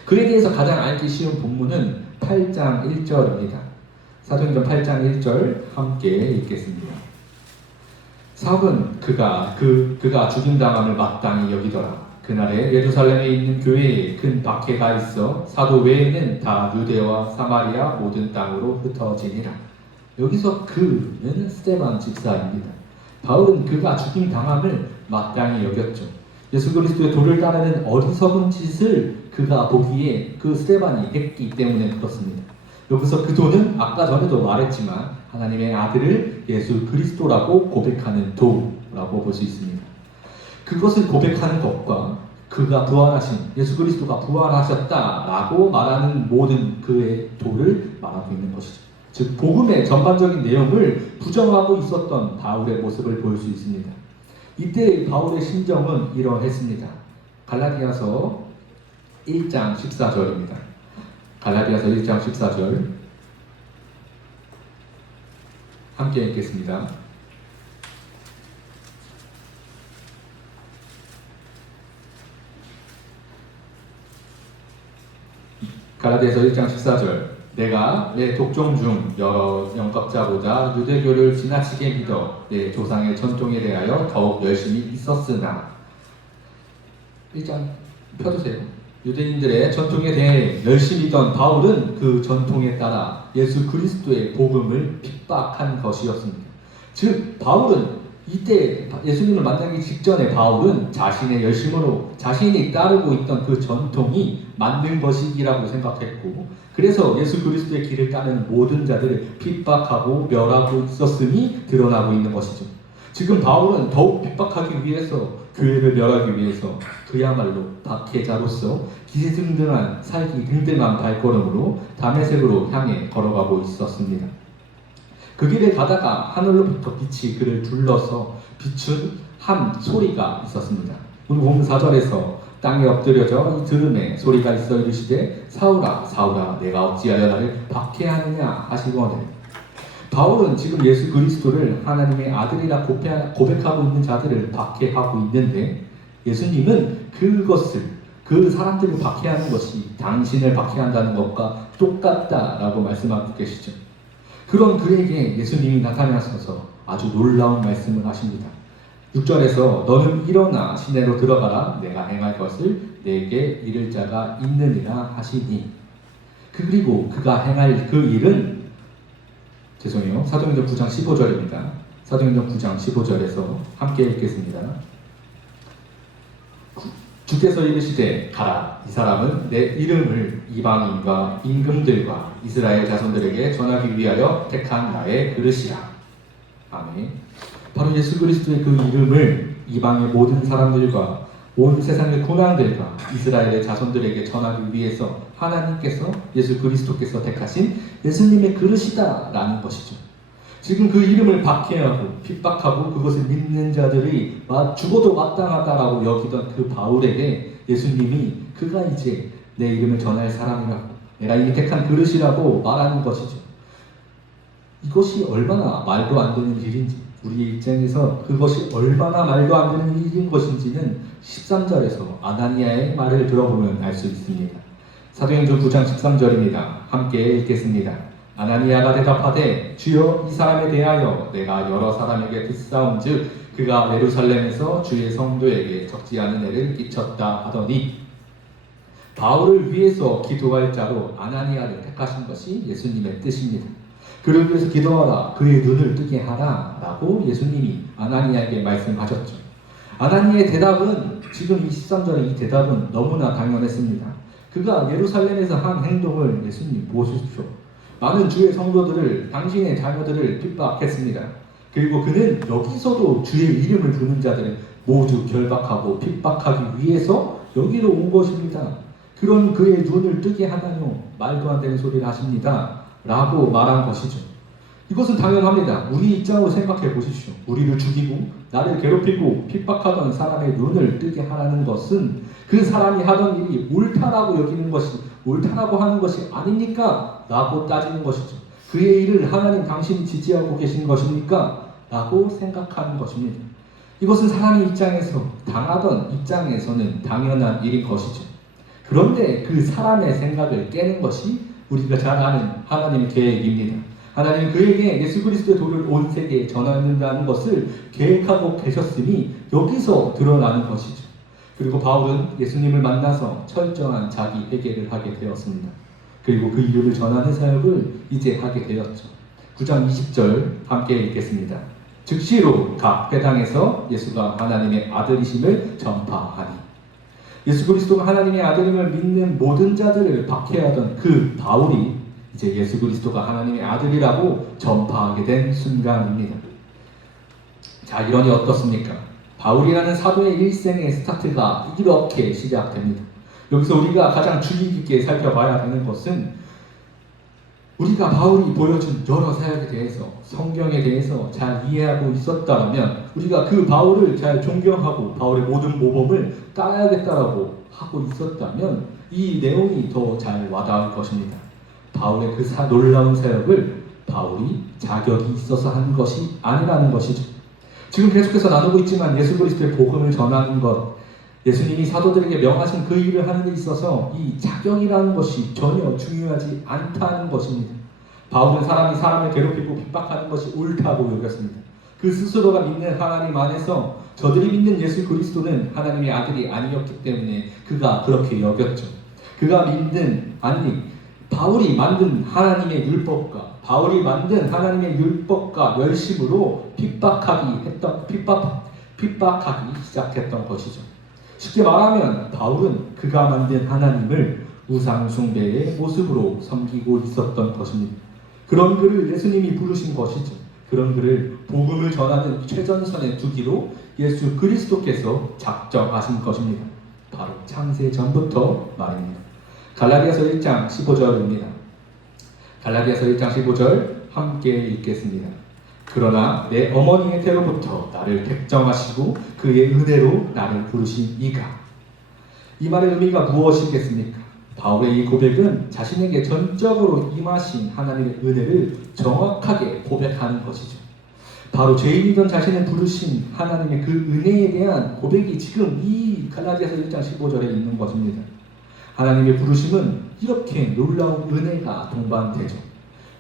그에 대해서 가장 알기 쉬운 본문은 8장 1절입니다. 사도행전 8장 1절 함께 읽겠습니다. 사울은 그가 죽임당함을 마땅히 여기더라. 그날에 예루살렘에 있는 교회에 큰 박해가 있어 사도 외에는 다 유대와 사마리아 모든 땅으로 흩어지니라. 여기서 그는 스데반 집사입니다. 바울은 그가 죽임당함을 마땅히 여겼죠. 예수 그리스도의 도를 따르는 어리석은 짓을 그가 보기에 그 스데반이 했기 때문에 그렇습니다. 여기서 그 도는 아까 전에도 말했지만 하나님의 아들을 예수 그리스도라고 고백하는 도라고 볼 수 있습니다. 그것을 고백하는 것과 그가 부활하신 예수 그리스도가 부활하셨다라고 말하는 모든 그의 도를 말하고 있는 것이죠. 즉 복음의 전반적인 내용을 부정하고 있었던 바울의 모습을 볼 수 있습니다. 이때 바울의 심정은 이러했습니다. 갈라디아서 1장 14절입니다. 갈라디아서 1장 14절 함께 읽겠습니다. 갈라디아서 1장 14절 내가 내 독종 중 여러 영qab자보다 유대교를 지나치게 믿어 내 조상의 전통에 대하여 더욱 열심히 있었으나 1장 펴주세요. 유대인들의 전통에 대해 열심히 믿던 바울은 그 전통에 따라 예수 그리스도의 복음을 핍박한 것이었습니다. 즉 바울은 이때 예수님을 만나기 직전에 바울은 자신의 열심으로 자신이 따르고 있던 그 전통이 맞는 것이라고 생각했고 그래서 예수 그리스도의 길을 따르는 모든 자들을 핍박하고 멸하고 있었음이 드러나고 있는 것이죠. 지금 바울은 더욱 핍박하기 위해서 교회를 멸하기 위해서 그야말로 박해자로서 기세등등한 살기 등등한 발걸음으로 다메섹으로 향해 걸어가고 있었습니다. 그 길을 가다가 하늘로부터 빛이 그를 둘러서 비춘 한 소리가 있었습니다. 오늘 본문 4절에서 땅에 엎드려져 들음에 소리가 있어 이르시되 사울아 사울아 내가 어찌하여 나를 박해하느냐 하시거늘. 바울은 지금 예수 그리스도를 하나님의 아들이라 고백하고 있는 자들을 박해하고 있는데 예수님은 그것을 그 사람들을 박해하는 것이 당신을 박해한다는 것과 똑같다라고 말씀하고 계시죠. 그런 그에게 예수님이 나타나셔서 아주 놀라운 말씀을 하십니다. 6절에서 너는 일어나 시내로 들어가라 내가 행할 것을 내게 이를 자가 있느니라 하시니 그리고 그가 행할 그 일은 사도행전 9장 15절입니다. 사도행전 9장 15절에서 함께 읽겠습니다. 주께서 이르시되 가라 이 사람은 내 이름을 이방인과 임금들과 이스라엘 자손들에게 전하기 위하여 택한 나의 그릇이라. 아멘. 바로 예수 그리스도의 그 이름을 이방의 모든 사람들과 온 세상의 군왕들과 이스라엘의 자손들에게 전하기 위해서 하나님께서 예수 그리스도께서 택하신 예수님의 그릇이다라는 것이죠. 지금 그 이름을 박해하고 핍박하고 그것을 믿는 자들이 죽어도 마땅하다라고 여기던 그 바울에게 예수님이 그가 이제 내 이름을 전할 사람이라고, 내가 이 택한 그릇이라고 말하는 것이죠. 이것이 얼마나 말도 안 되는 일인지, 우리 입장에서 그것이 얼마나 말도 안 되는 일인 것인지는 13절에서 아나니아의 말을 들어보면 알 수 있습니다. 사도행전 9장 13절입니다. 함께 읽겠습니다. 아나니아가 대답하되 주여 이 사람에 대하여 내가 여러 사람에게 듣사온즉 그가 예루살렘에서 주의 성도에게 적지 않은 애를 끼쳤다 하더니, 바울을 위해서 기도할 자로 아나니아를 택하신 것이 예수님의 뜻입니다. 그를 위해서 기도하라, 그의 눈을 뜨게 하라 라고 예수님이 아나니아에게 말씀하셨죠. 아나니아의 대답은, 지금 이 13절의 이 대답은 너무나 당연했습니다. 그가 예루살렘에서 한 행동을 예수님 보십시오. 많은 주의 성도들을, 당신의 자녀들을 핍박했습니다. 그리고 그는 여기서도 주의 이름을 부르는 자들을 모두 결박하고 핍박하기 위해서 여기로 온 것입니다. 그런 그의 눈을 뜨게 하다뇨, 말도 안 되는 소리를 하십니다 라고 말한 것이죠. 이것은 당연합니다. 우리 입장으로 생각해 보십시오. 우리를 죽이고 나를 괴롭히고 핍박하던 사람의 눈을 뜨게 하라는 것은 그 사람이 하던 일이 옳다라고 여기는 것이, 옳다라고 하는 것이 아닙니까? 라고 따지는 것이죠. 그의 일을 하나님 당신이 지지하고 계신 것입니까? 라고 생각하는 것입니다. 이것은 사람의 입장에서, 당하던 입장에서는 당연한 일인 것이죠. 그런데 그 사람의 생각을 깨는 것이 우리가 잘 아는 하나님의 계획입니다. 하나님은 그에게 예수 그리스도의 도를 온 세계에 전하는다는 것을 계획하고 계셨으니 여기서 드러나는 것이죠. 그리고 바울은 예수님을 만나서 철저한 자기 회개를 하게 되었습니다. 그리고 그 이름을 전하는 사역을 이제 하게 되었죠. 9장 20절 함께 읽겠습니다. 즉시로 각 회당에서 예수가 하나님의 아들이심을 전파하니, 예수 그리스도가 하나님의 아들임을 믿는 모든 자들을 박해하던 그 바울이 이제 예수 그리스도가 하나님의 아들이라고 전파하게 된 순간입니다. 자, 이러니 어떻습니까? 바울이라는 사도의 일생의 스타트가 이렇게 시작됩니다. 여기서 우리가 가장 주의 깊게 살펴봐야 되는 것은, 우리가 바울이 보여준 여러 사역에 대해서, 성경에 대해서 잘 이해하고 있었다면, 우리가 그 바울을 잘 존경하고 바울의 모든 모범을 따라야겠다라고 하고 있었다면 이 내용이 더 잘 와닿을 것입니다. 바울의 그 놀라운 사역을 바울이 자격이 있어서 한 것이 아니라는 것이죠. 지금 계속해서 나누고 있지만 예수 그리스도의 복음을 전하는 것, 예수님이 사도들에게 명하신 그 일을 하는 데 있어서 이 자격이라는 것이 전혀 중요하지 않다는 것입니다. 바울은 사람이 사람을 괴롭히고 핍박하는 것이 옳다고 여겼습니다. 그 스스로가 믿는 하나님 안에서 저들이 믿는 예수 그리스도는 하나님의 아들이 아니었기 때문에 그가 그렇게 여겼죠. 그가 믿는, 아니, 바울이 만든 하나님의 율법과, 바울이 만든 하나님의 율법과 열심으로 핍박하기 시작했던 것이죠. 쉽게 말하면 바울은 그가 만든 하나님을 우상 숭배의 모습으로 섬기고 있었던 것입니다. 그런 그를 예수님이 부르신 것이죠. 그런 그를 복음을 전하는 최전선에 두기로 예수 그리스도께서 작정하신 것입니다. 바로 창세 전부터 말입니다. 갈라디아서 1장 15절입니다. 갈라디아서 1장 15절 함께 읽겠습니다. 그러나 내 어머니의 태로부터 나를 택정하시고 그의 은혜로 나를 부르신 이가. 이 말의 의미가 무엇이겠습니까? 바울의 이 고백은 자신에게 전적으로 임하신 하나님의 은혜를 정확하게 고백하는 것이죠. 바로 죄인이던 자신을 부르신 하나님의 그 은혜에 대한 고백이 지금 이 갈라디아서 1장 15절에 있는 것입니다. 하나님의 부르심은 이렇게 놀라운 은혜가 동반되죠.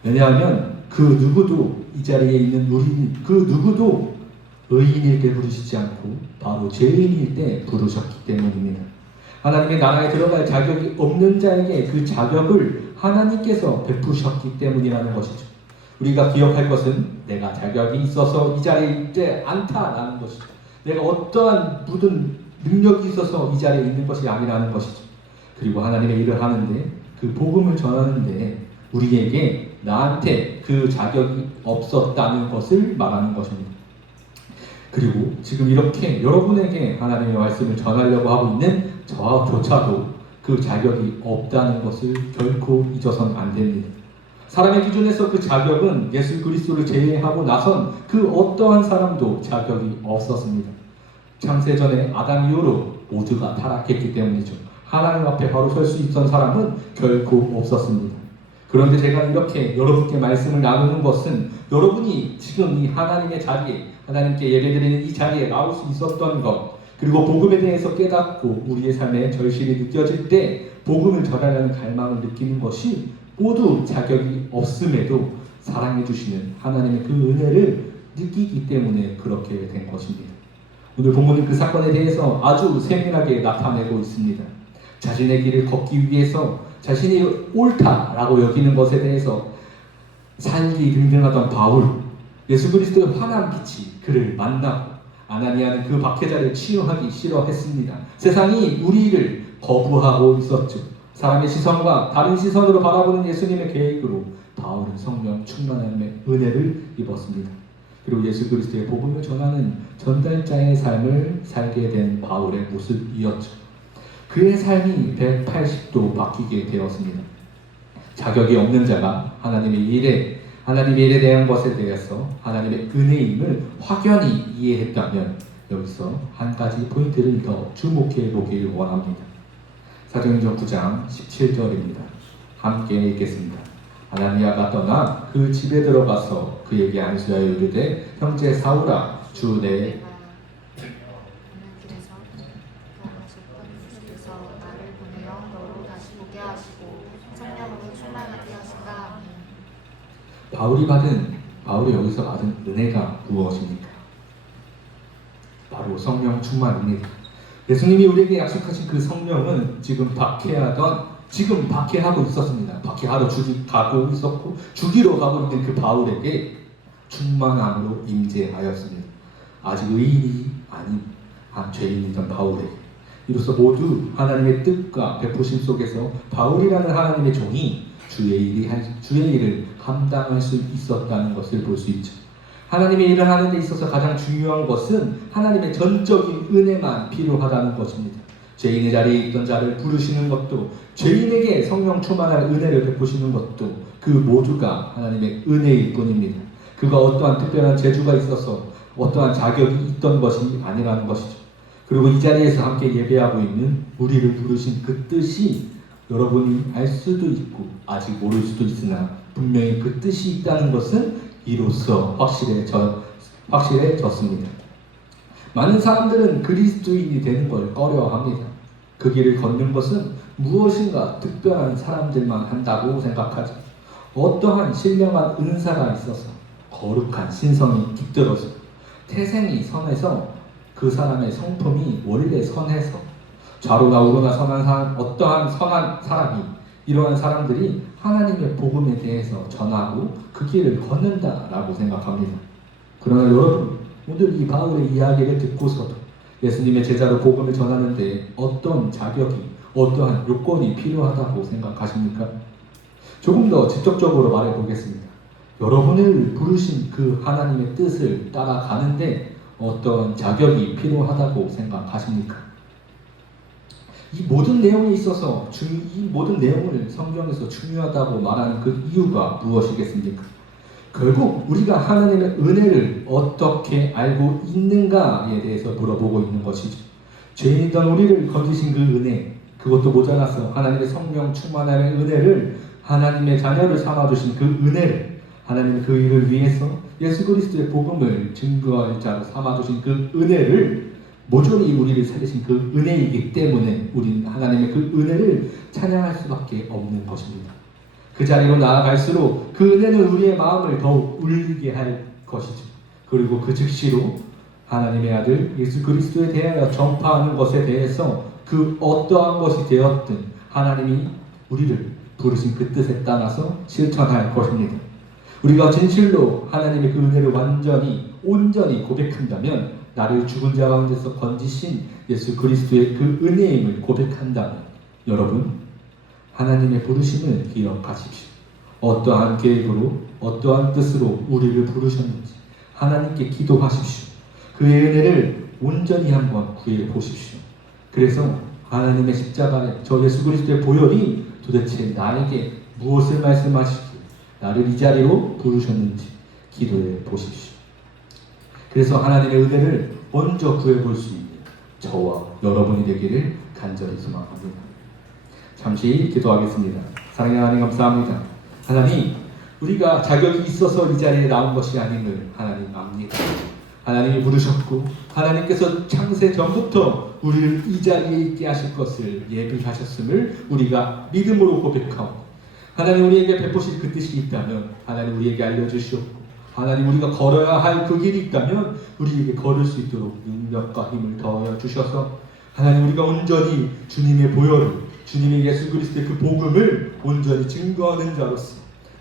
왜냐하면 그 누구도, 이 자리에 있는 우리 그 누구도 의인일 때 부르시지 않고 바로 죄인일 때 부르셨기 때문입니다. 하나님의 나라에 들어갈 자격이 없는 자에게 그 자격을 하나님께서 베푸셨기 때문이라는 것이죠. 우리가 기억할 것은 내가 자격이 있어서 이 자리에 있지 않다라는 것이죠. 내가 어떠한 모든 능력이 있어서 이 자리에 있는 것이 아니라는 것이죠. 그리고 하나님의 일을 하는데, 그 복음을 전하는데 우리에게, 나한테 그 자격이 없었다는 것을 말하는 것입니다. 그리고 지금 이렇게 여러분에게 하나님의 말씀을 전하려고 하고 있는 저조차도 그 자격이 없다는 것을 결코 잊어서는 안 됩니다. 사람의 기준에서 그 자격은 예수 그리스도를 제외하고 나선 그 어떠한 사람도 자격이 없었습니다. 창세전에 아담 이후로 모두가 타락했기 때문이죠. 하나님 앞에 바로 설 수 있던 사람은 결코 없었습니다. 그런데 제가 이렇게 여러분께 말씀을 나누는 것은 여러분이 지금 이 하나님의 자리에, 하나님께 예배드리는 이 자리에 나올 수 있었던 것, 그리고 복음에 대해서 깨닫고 우리의 삶에 절실히 느껴질 때 복음을 전하려는 갈망을 느끼는 것이 모두 자격이 없음에도 사랑해 주시는 하나님의 그 은혜를 느끼기 때문에 그렇게 된 것입니다. 오늘 본문은 그 사건에 대해서 아주 세밀하게 나타내고 있습니다. 자신의 길을 걷기 위해서 자신이 옳다라고 여기는 것에 대해서 살기 등등하던 바울, 예수 그리스도의 환한 빛이 그를 만나고 아나니아는 그 박해자를 치유하기 싫어했습니다. 세상이 우리를 거부하고 있었죠. 사람의 시선과 다른 시선으로 바라보는 예수님의 계획으로 바울은 성령 충만함의 은혜를 입었습니다. 그리고 예수 그리스도의 복음을 전하는 전달자의 삶을 살게 된 바울의 모습이었죠. 그의 삶이 180도 바뀌게 되었습니다. 자격이 없는 자가 하나님의 일에 대한 것에 대해서 하나님의 은혜임을 확연히 이해했다면 여기서 한 가지 포인트를 더 주목해 보길 원합니다. 사도행전 9장 17절입니다. 함께 읽겠습니다. 아나니아가 떠나 그 집에 들어가서 그에게 안수하여 이르되 형제 사울아 주 내 나를 보내어 너로 다시 오게 하시고 성령으로 충만하게 하신다. 바울이 여기서 받은 은혜가 무엇입니까? 바로 성령 충만입니다. 예수님이 우리에게 약속하신 그 성령은 지금 박해하고 있었습니다. 박해하러 가고 있었고 죽이러 가고 있는 그 바울에게 충만함으로 임재하였습니다. 아직 의인이 아닌 한 죄인이던 바울에게 이로써 모두 하나님의 뜻과 베푸심 속에서 바울이라는 하나님의 종이 주의 일을 감당할 수 있었다는 것을 볼 수 있죠. 하나님의 일을 하는 데 있어서 가장 중요한 것은 하나님의 전적인 은혜만 필요하다는 것입니다. 죄인의 자리에 있던 자를 부르시는 것도, 죄인에게 성령 충만한 은혜를 베푸시는 것도 그 모두가 하나님의 은혜일 뿐입니다. 그가 어떠한 특별한 재주가 있어서 어떠한 자격이 있던 것이 아니라는 것이죠. 그리고 이 자리에서 함께 예배하고 있는 우리를 부르신 그 뜻이 여러분이 알 수도 있고 아직 모를 수도 있으나 분명히 그 뜻이 있다는 것은 이로써 확실해졌습니다. 많은 사람들은 그리스도인이 되는 걸 꺼려합니다. 그 길을 걷는 것은 무엇인가 특별한 사람들만 한다고 생각하죠. 어떠한 신령한 은사가 있어서 거룩한 신성이 깃들어서 태생이 선해서 그 사람의 성품이 원래 선해서 좌로나 우로나 어떠한 선한 사람이 이러한 사람들이 하나님의 복음에 대해서 전하고 그 길을 걷는다라고 생각합니다. 그러나 여러분, 오늘 이 바울의 이야기를 듣고서도 예수님의 제자로 복음을 전하는데 어떤 자격이, 어떠한 요건이 필요하다고 생각하십니까? 조금 더 직접적으로 말해보겠습니다. 여러분을 부르신 그 하나님의 뜻을 따라가는데 어떤 자격이 필요하다고 생각하십니까? 이 모든 내용에 있어서 이 모든 내용을 성경에서 중요하다고 말하는 그 이유가 무엇이겠습니까? 결국 우리가 하나님의 은혜를 어떻게 알고 있는가에 대해서 물어보고 있는 것이죠. 죄인이던 우리를 건지신 그 은혜, 그것도 모자라서 하나님의 성령 충만함의 은혜를, 하나님의 자녀를 삼아주신 그 은혜를, 하나님의 그 일을 위해서 예수 그리스도의 복음을 증거할 자로 삼아주신 그 은혜를, 모조리 우리를 살리신 그 은혜이기 때문에 우리는 하나님의 그 은혜를 찬양할 수밖에 없는 것입니다. 그 자리로 나아갈수록 그 은혜는 우리의 마음을 더욱 울리게 할 것이죠. 그리고 그 즉시로 하나님의 아들 예수 그리스도에 대하여 전파하는 것에 대해서 그 어떠한 것이 되었든 하나님이 우리를 부르신 그 뜻에 따라서 실천할 것입니다. 우리가 진실로 하나님의 그 은혜를 온전히 고백한다면, 나를 죽은 자 가운데서 건지신 예수 그리스도의 그 은혜임을 고백한다면, 여러분, 하나님의 부르심을 기억하십시오. 어떠한 계획으로, 어떠한 뜻으로 우리를 부르셨는지 하나님께 기도하십시오. 그의 은혜를 온전히 한번 구해 보십시오. 그래서 하나님의 십자가의 저 예수 그리스도의 보혈이 도대체 나에게 무엇을 말씀하시고 나를 이 자리로 부르셨는지 기도해 보십시오. 그래서 하나님의 은혜를 먼저 구해볼 수 있는 저와 여러분이 되기를 간절히 소망합니다. 잠시 기도하겠습니다. 사랑하는 하나님 감사합니다. 하나님, 우리가 자격이 있어서 이 자리에 나온 것이 아님을 하나님 압니다. 하나님이 부르셨고 하나님께서 창세 전부터 우리를 이 자리에 있게 하실 것을 예비하셨음을 우리가 믿음으로 고백하고, 하나님 우리에게 베푸실 그 뜻이 있다면 하나님 우리에게 알려주시옵고, 하나님 우리가 걸어야 할 그 길이 있다면 우리에게 걸을 수 있도록 능력과 힘을 더하여 주셔서 하나님 우리가 온전히 주님의 보혈을, 주님의 예수 그리스도의 그 복음을 온전히 증거하는 자로서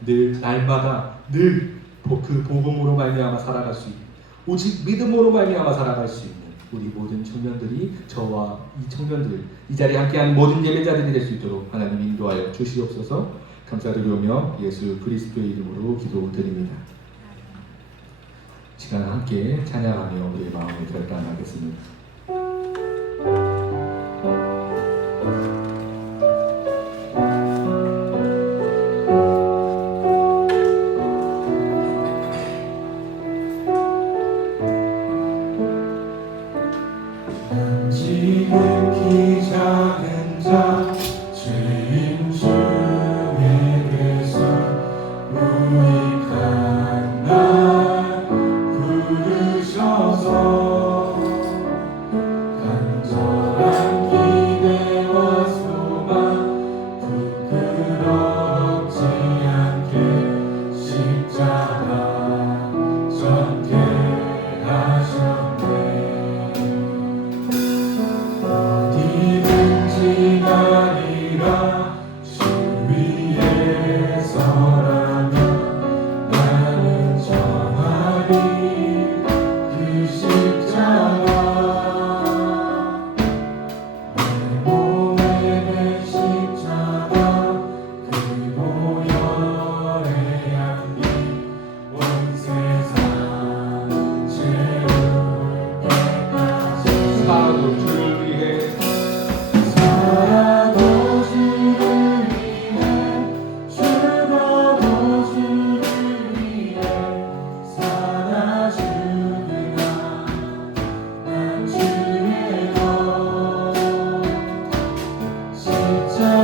늘 날마다 늘 그 복음으로 말미암아 살아갈 수 있는, 오직 믿음으로 말미암아 살아갈 수 있는 우리 모든 청년들이, 저와 이 청년들, 이 자리에 함께하는 모든 예배자들이 될 수 있도록 하나님 인도하여 주시옵소서. 감사드리며 예수 그리스도의 이름으로 기도드립니다. 시간 함께 찬양하며 우리의 마음을 결단하겠습니다. 지극히 작은 자 죄인 중에 계신 무익한 날 부르셔서 간절한 기대와 소망 부끄럽지 않게 십자가 전개 하셨네. 어디든지 가리라 주 위에 서라면 나는 정하리 그 십자가. 내 몸에 된 십자가 그 보혈의 향기 온 세상 채울 때까지 살아도 주를 위해, 살아도 주를 위해 죽어도 주를 위해 살아 죽으나 난 주의 것.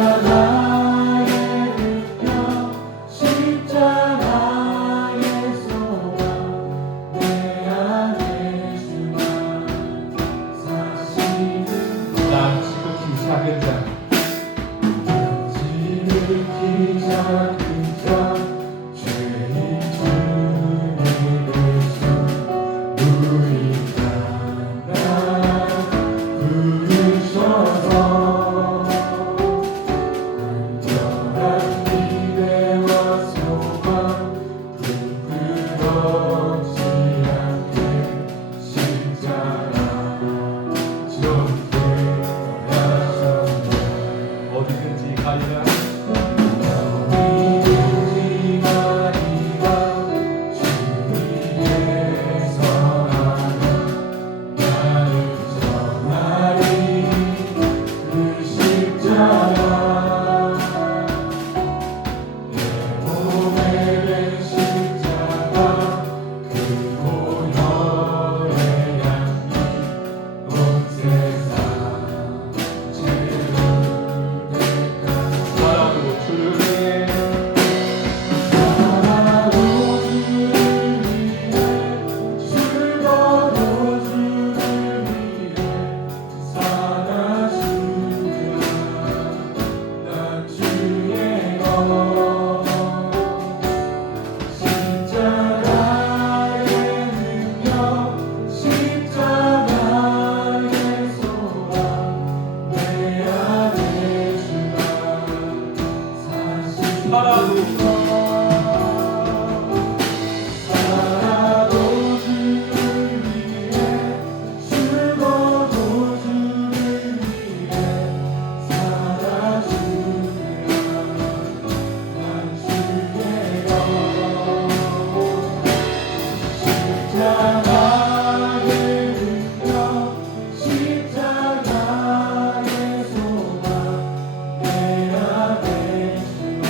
십자가의 능력 십자가의 소망 내 안에 주만 사시는 난 지극히 작은 자, 지극히 작은 자 죄인 중에 계신 무익한 날 부르셔서 간절한 기대와 소망 부끄럽지 않게 십자가 전개 하셨네. 어디든지 가리라 어디든지 가리라 주 위에 서라면 나는 정하리 그 십자가. 내 몸에 된 십자가 그 보혈의 향기 온 세상 채울 때까지 살아도 주를 위해, 살아도 주를 위해 죽어도 주를 위해 살아 죽으나 난 주의 것. 십자가의 능력 십자가의 소망 내 안에 주만 사시는 살아도 주를 위해 죽어도 주를 위해 살아 죽으나 난 주의 것. 십자가의 능력 십자가의 소망 내 안에 주만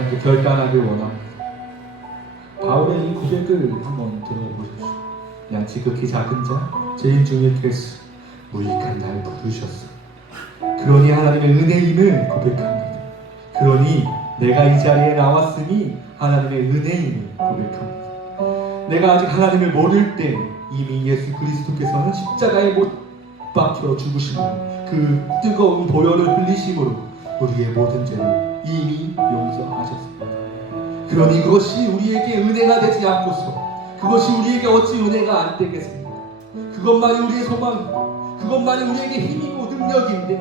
함께 결단하길 원합니다. 바울의 이 고백을 한번 들어보십시오. 그냥 지극히 작은 자, 죄인 중에 괴수, 무익한 날 부르셨어. 그러니 하나님의 은혜임을 고백합니다. 그러니 내가 이 자리에 나왔으니 하나님의 은혜임을 고백합니다. 내가 아직 하나님을 모를 때 이미 예수 그리스도께서는 십자가에 못 박혀 죽으시고 그 뜨거운 보혈을 흘리심으로 우리의 모든 죄를 이미 용서하셨습니다. 그러니 그것이 우리에게 은혜가 되지 않고서 그것이 우리에게 어찌 은혜가 안 되겠습니까? 그것만이 우리의 소망이고 그것만이 우리에게 힘이고 능력인데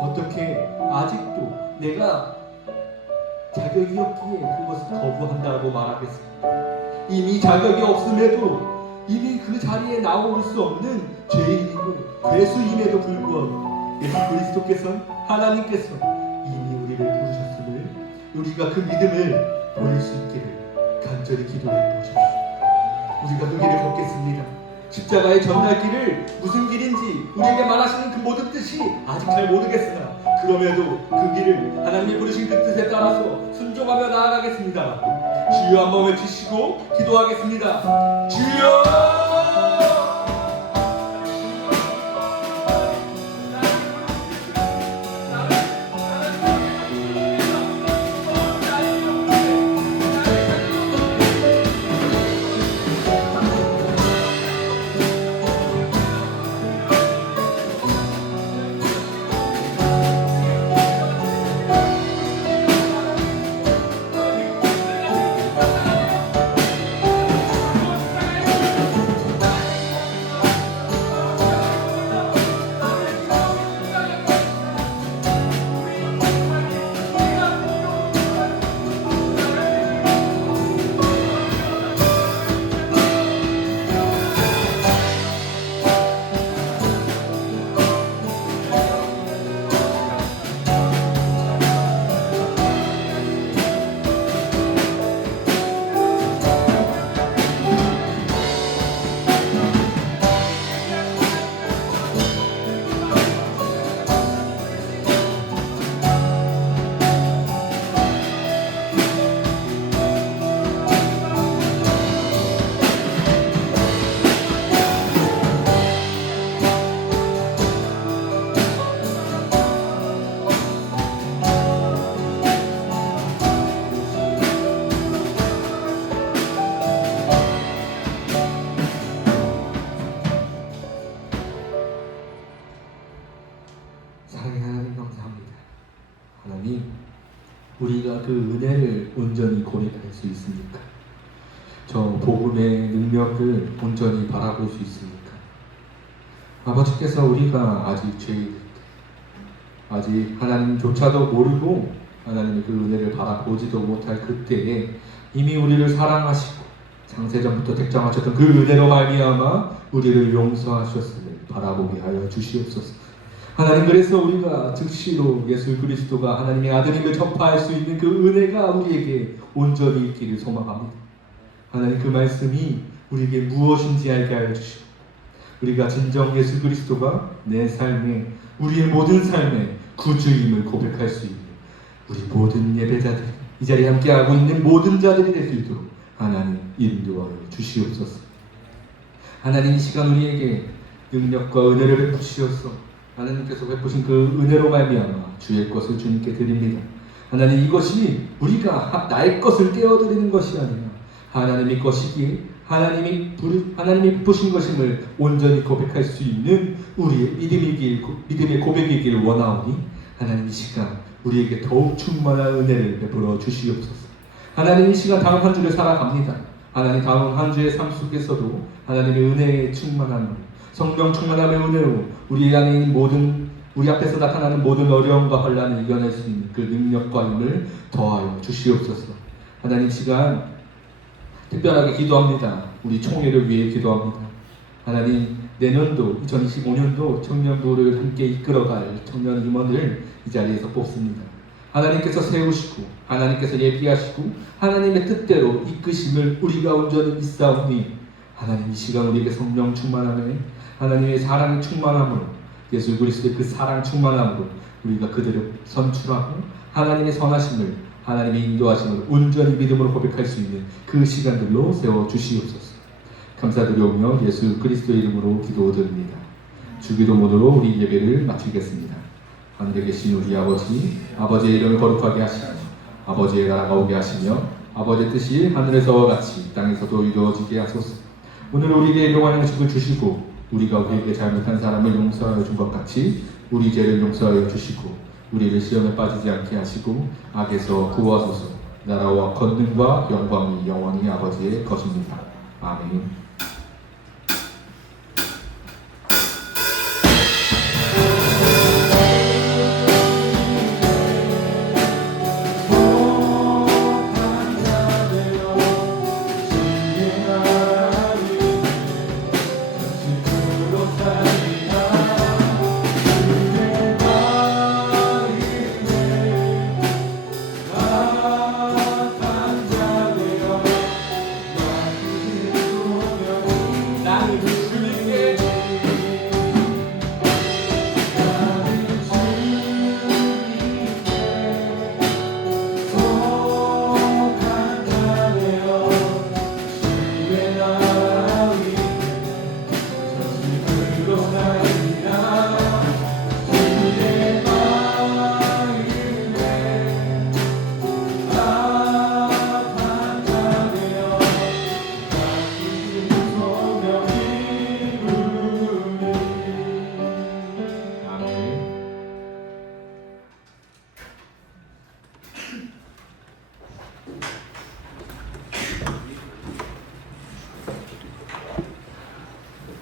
어떻게 아직도 내가 자격이 없기에 그것을 거부한다고 말하겠습니까? 이미 자격이 없음에도 이미 그 자리에 나올 수 없는 죄인이고 괴수임에도 불구하고 예수 그리스도께서 하나님께서 이미 우리를 부르셨음을 우리가 그 믿음을 보일 수 있기를 간절히 기도해 보십시오. 우리가 그 길을 걷겠습니다. 십자가의 전날길을 무슨 길인지 우리에게 말하시는 그 모든 뜻이 아직 잘 모르겠으나 그럼에도 그 길을 하나님이 부르신 그 뜻에 따라서 순종하며 나아가겠습니다. 주여 한번 외치시고 기도하겠습니다. 주여! 하나님, 우리가 그 은혜를 온전히 고백할 수 있습니까? 저 복음의 능력을 온전히 바라볼 수 있습니까? 아버지께서 우리가 아직 죄인, 아직 하나님조차도 모르고 하나님의 그 은혜를 바라보지도 못할 그때에 이미 우리를 사랑하시고 창세전부터 택정하셨던 그 은혜로 말미암아 우리를 용서하셨음을 바라보게 하여 주시옵소서. 하나님, 그래서 우리가 즉시로 예수 그리스도가 하나님의 아들임을 전파할 수 있는 그 은혜가 우리에게 온전히 있기를 소망합니다. 하나님, 그 말씀이 우리에게 무엇인지 알게 하여 주시고 우리가 진정 예수 그리스도가 내 삶에, 우리의 모든 삶에 구주임을 고백할 수 있는 우리 모든 예배자들, 이 자리에 함께하고 있는 모든 자들이 될 수 있도록 하나님 인도하여 주시옵소서. 하나님, 이 시간 우리에게 능력과 은혜를 베푸시옵소서. 하나님께서 베푸신 그 은혜로 말미암아 주의 것을 주님께 드립니다. 하나님, 이것이 우리가 나의 것을 떼어드리는 것이 아니라 하나님의 것이기에 하나님이 베푸신 것임을 온전히 고백할 수 있는 우리의 믿음의 고백이길 원하오니 하나님, 이 시간 우리에게 더욱 충만한 은혜를 베풀어 주시옵소서. 하나님, 이 시간 다음 한 주를 살아갑니다. 하나님, 다음 한 주의 삶 속에서도 하나님의 은혜의 충만함으로, 성령 충만함의 은혜로 우리 안에 있는 우리 앞에서 나타나는 모든 어려움과 환난을 이겨낼 수 있는 그 능력과 힘을 더하여 주시옵소서. 하나님, 시간 특별하게 기도합니다. 우리 총회를 위해 기도합니다. 하나님, 내년도 2025년도 청년부를 함께 이끌어갈 청년 임원을 이 자리에서 뽑습니다. 하나님께서 세우시고 하나님께서 예비하시고 하나님의 뜻대로 이끄심을 우리가 온전히 믿사오니 하나님, 이 시간 우리에게 성령 충만함에 하나님의 사랑의 충만함으로, 예수 그리스도의 그 사랑 충만함으로 우리가 그들을 선출하고 하나님의 선하심을 하나님의 인도하심을 온전히 믿음으로 고백할 수 있는 그 시간들로 세워주시옵소서. 감사드리오며 예수 그리스도의 이름으로 기도드립니다. 주기도문으로 우리 예배를 마치겠습니다. 하늘에 계신 우리 아버지, 아버지의 이름을 거룩하게 하시며 아버지의 나라가 오게 하시며 아버지의 뜻이 하늘에서와 같이 땅에서도 이루어지게 하소서. 오늘 우리에게 일용할 양식을 주시고 우리가 우리에게 잘못한 사람을 용서하여 준 것 같이 우리 죄를 용서하여 주시고 우리를 시험에 빠지지 않게 하시고 악에서 구하소서. 나라와 권능과 영광이 영원히 아버지의 것입니다. 아멘.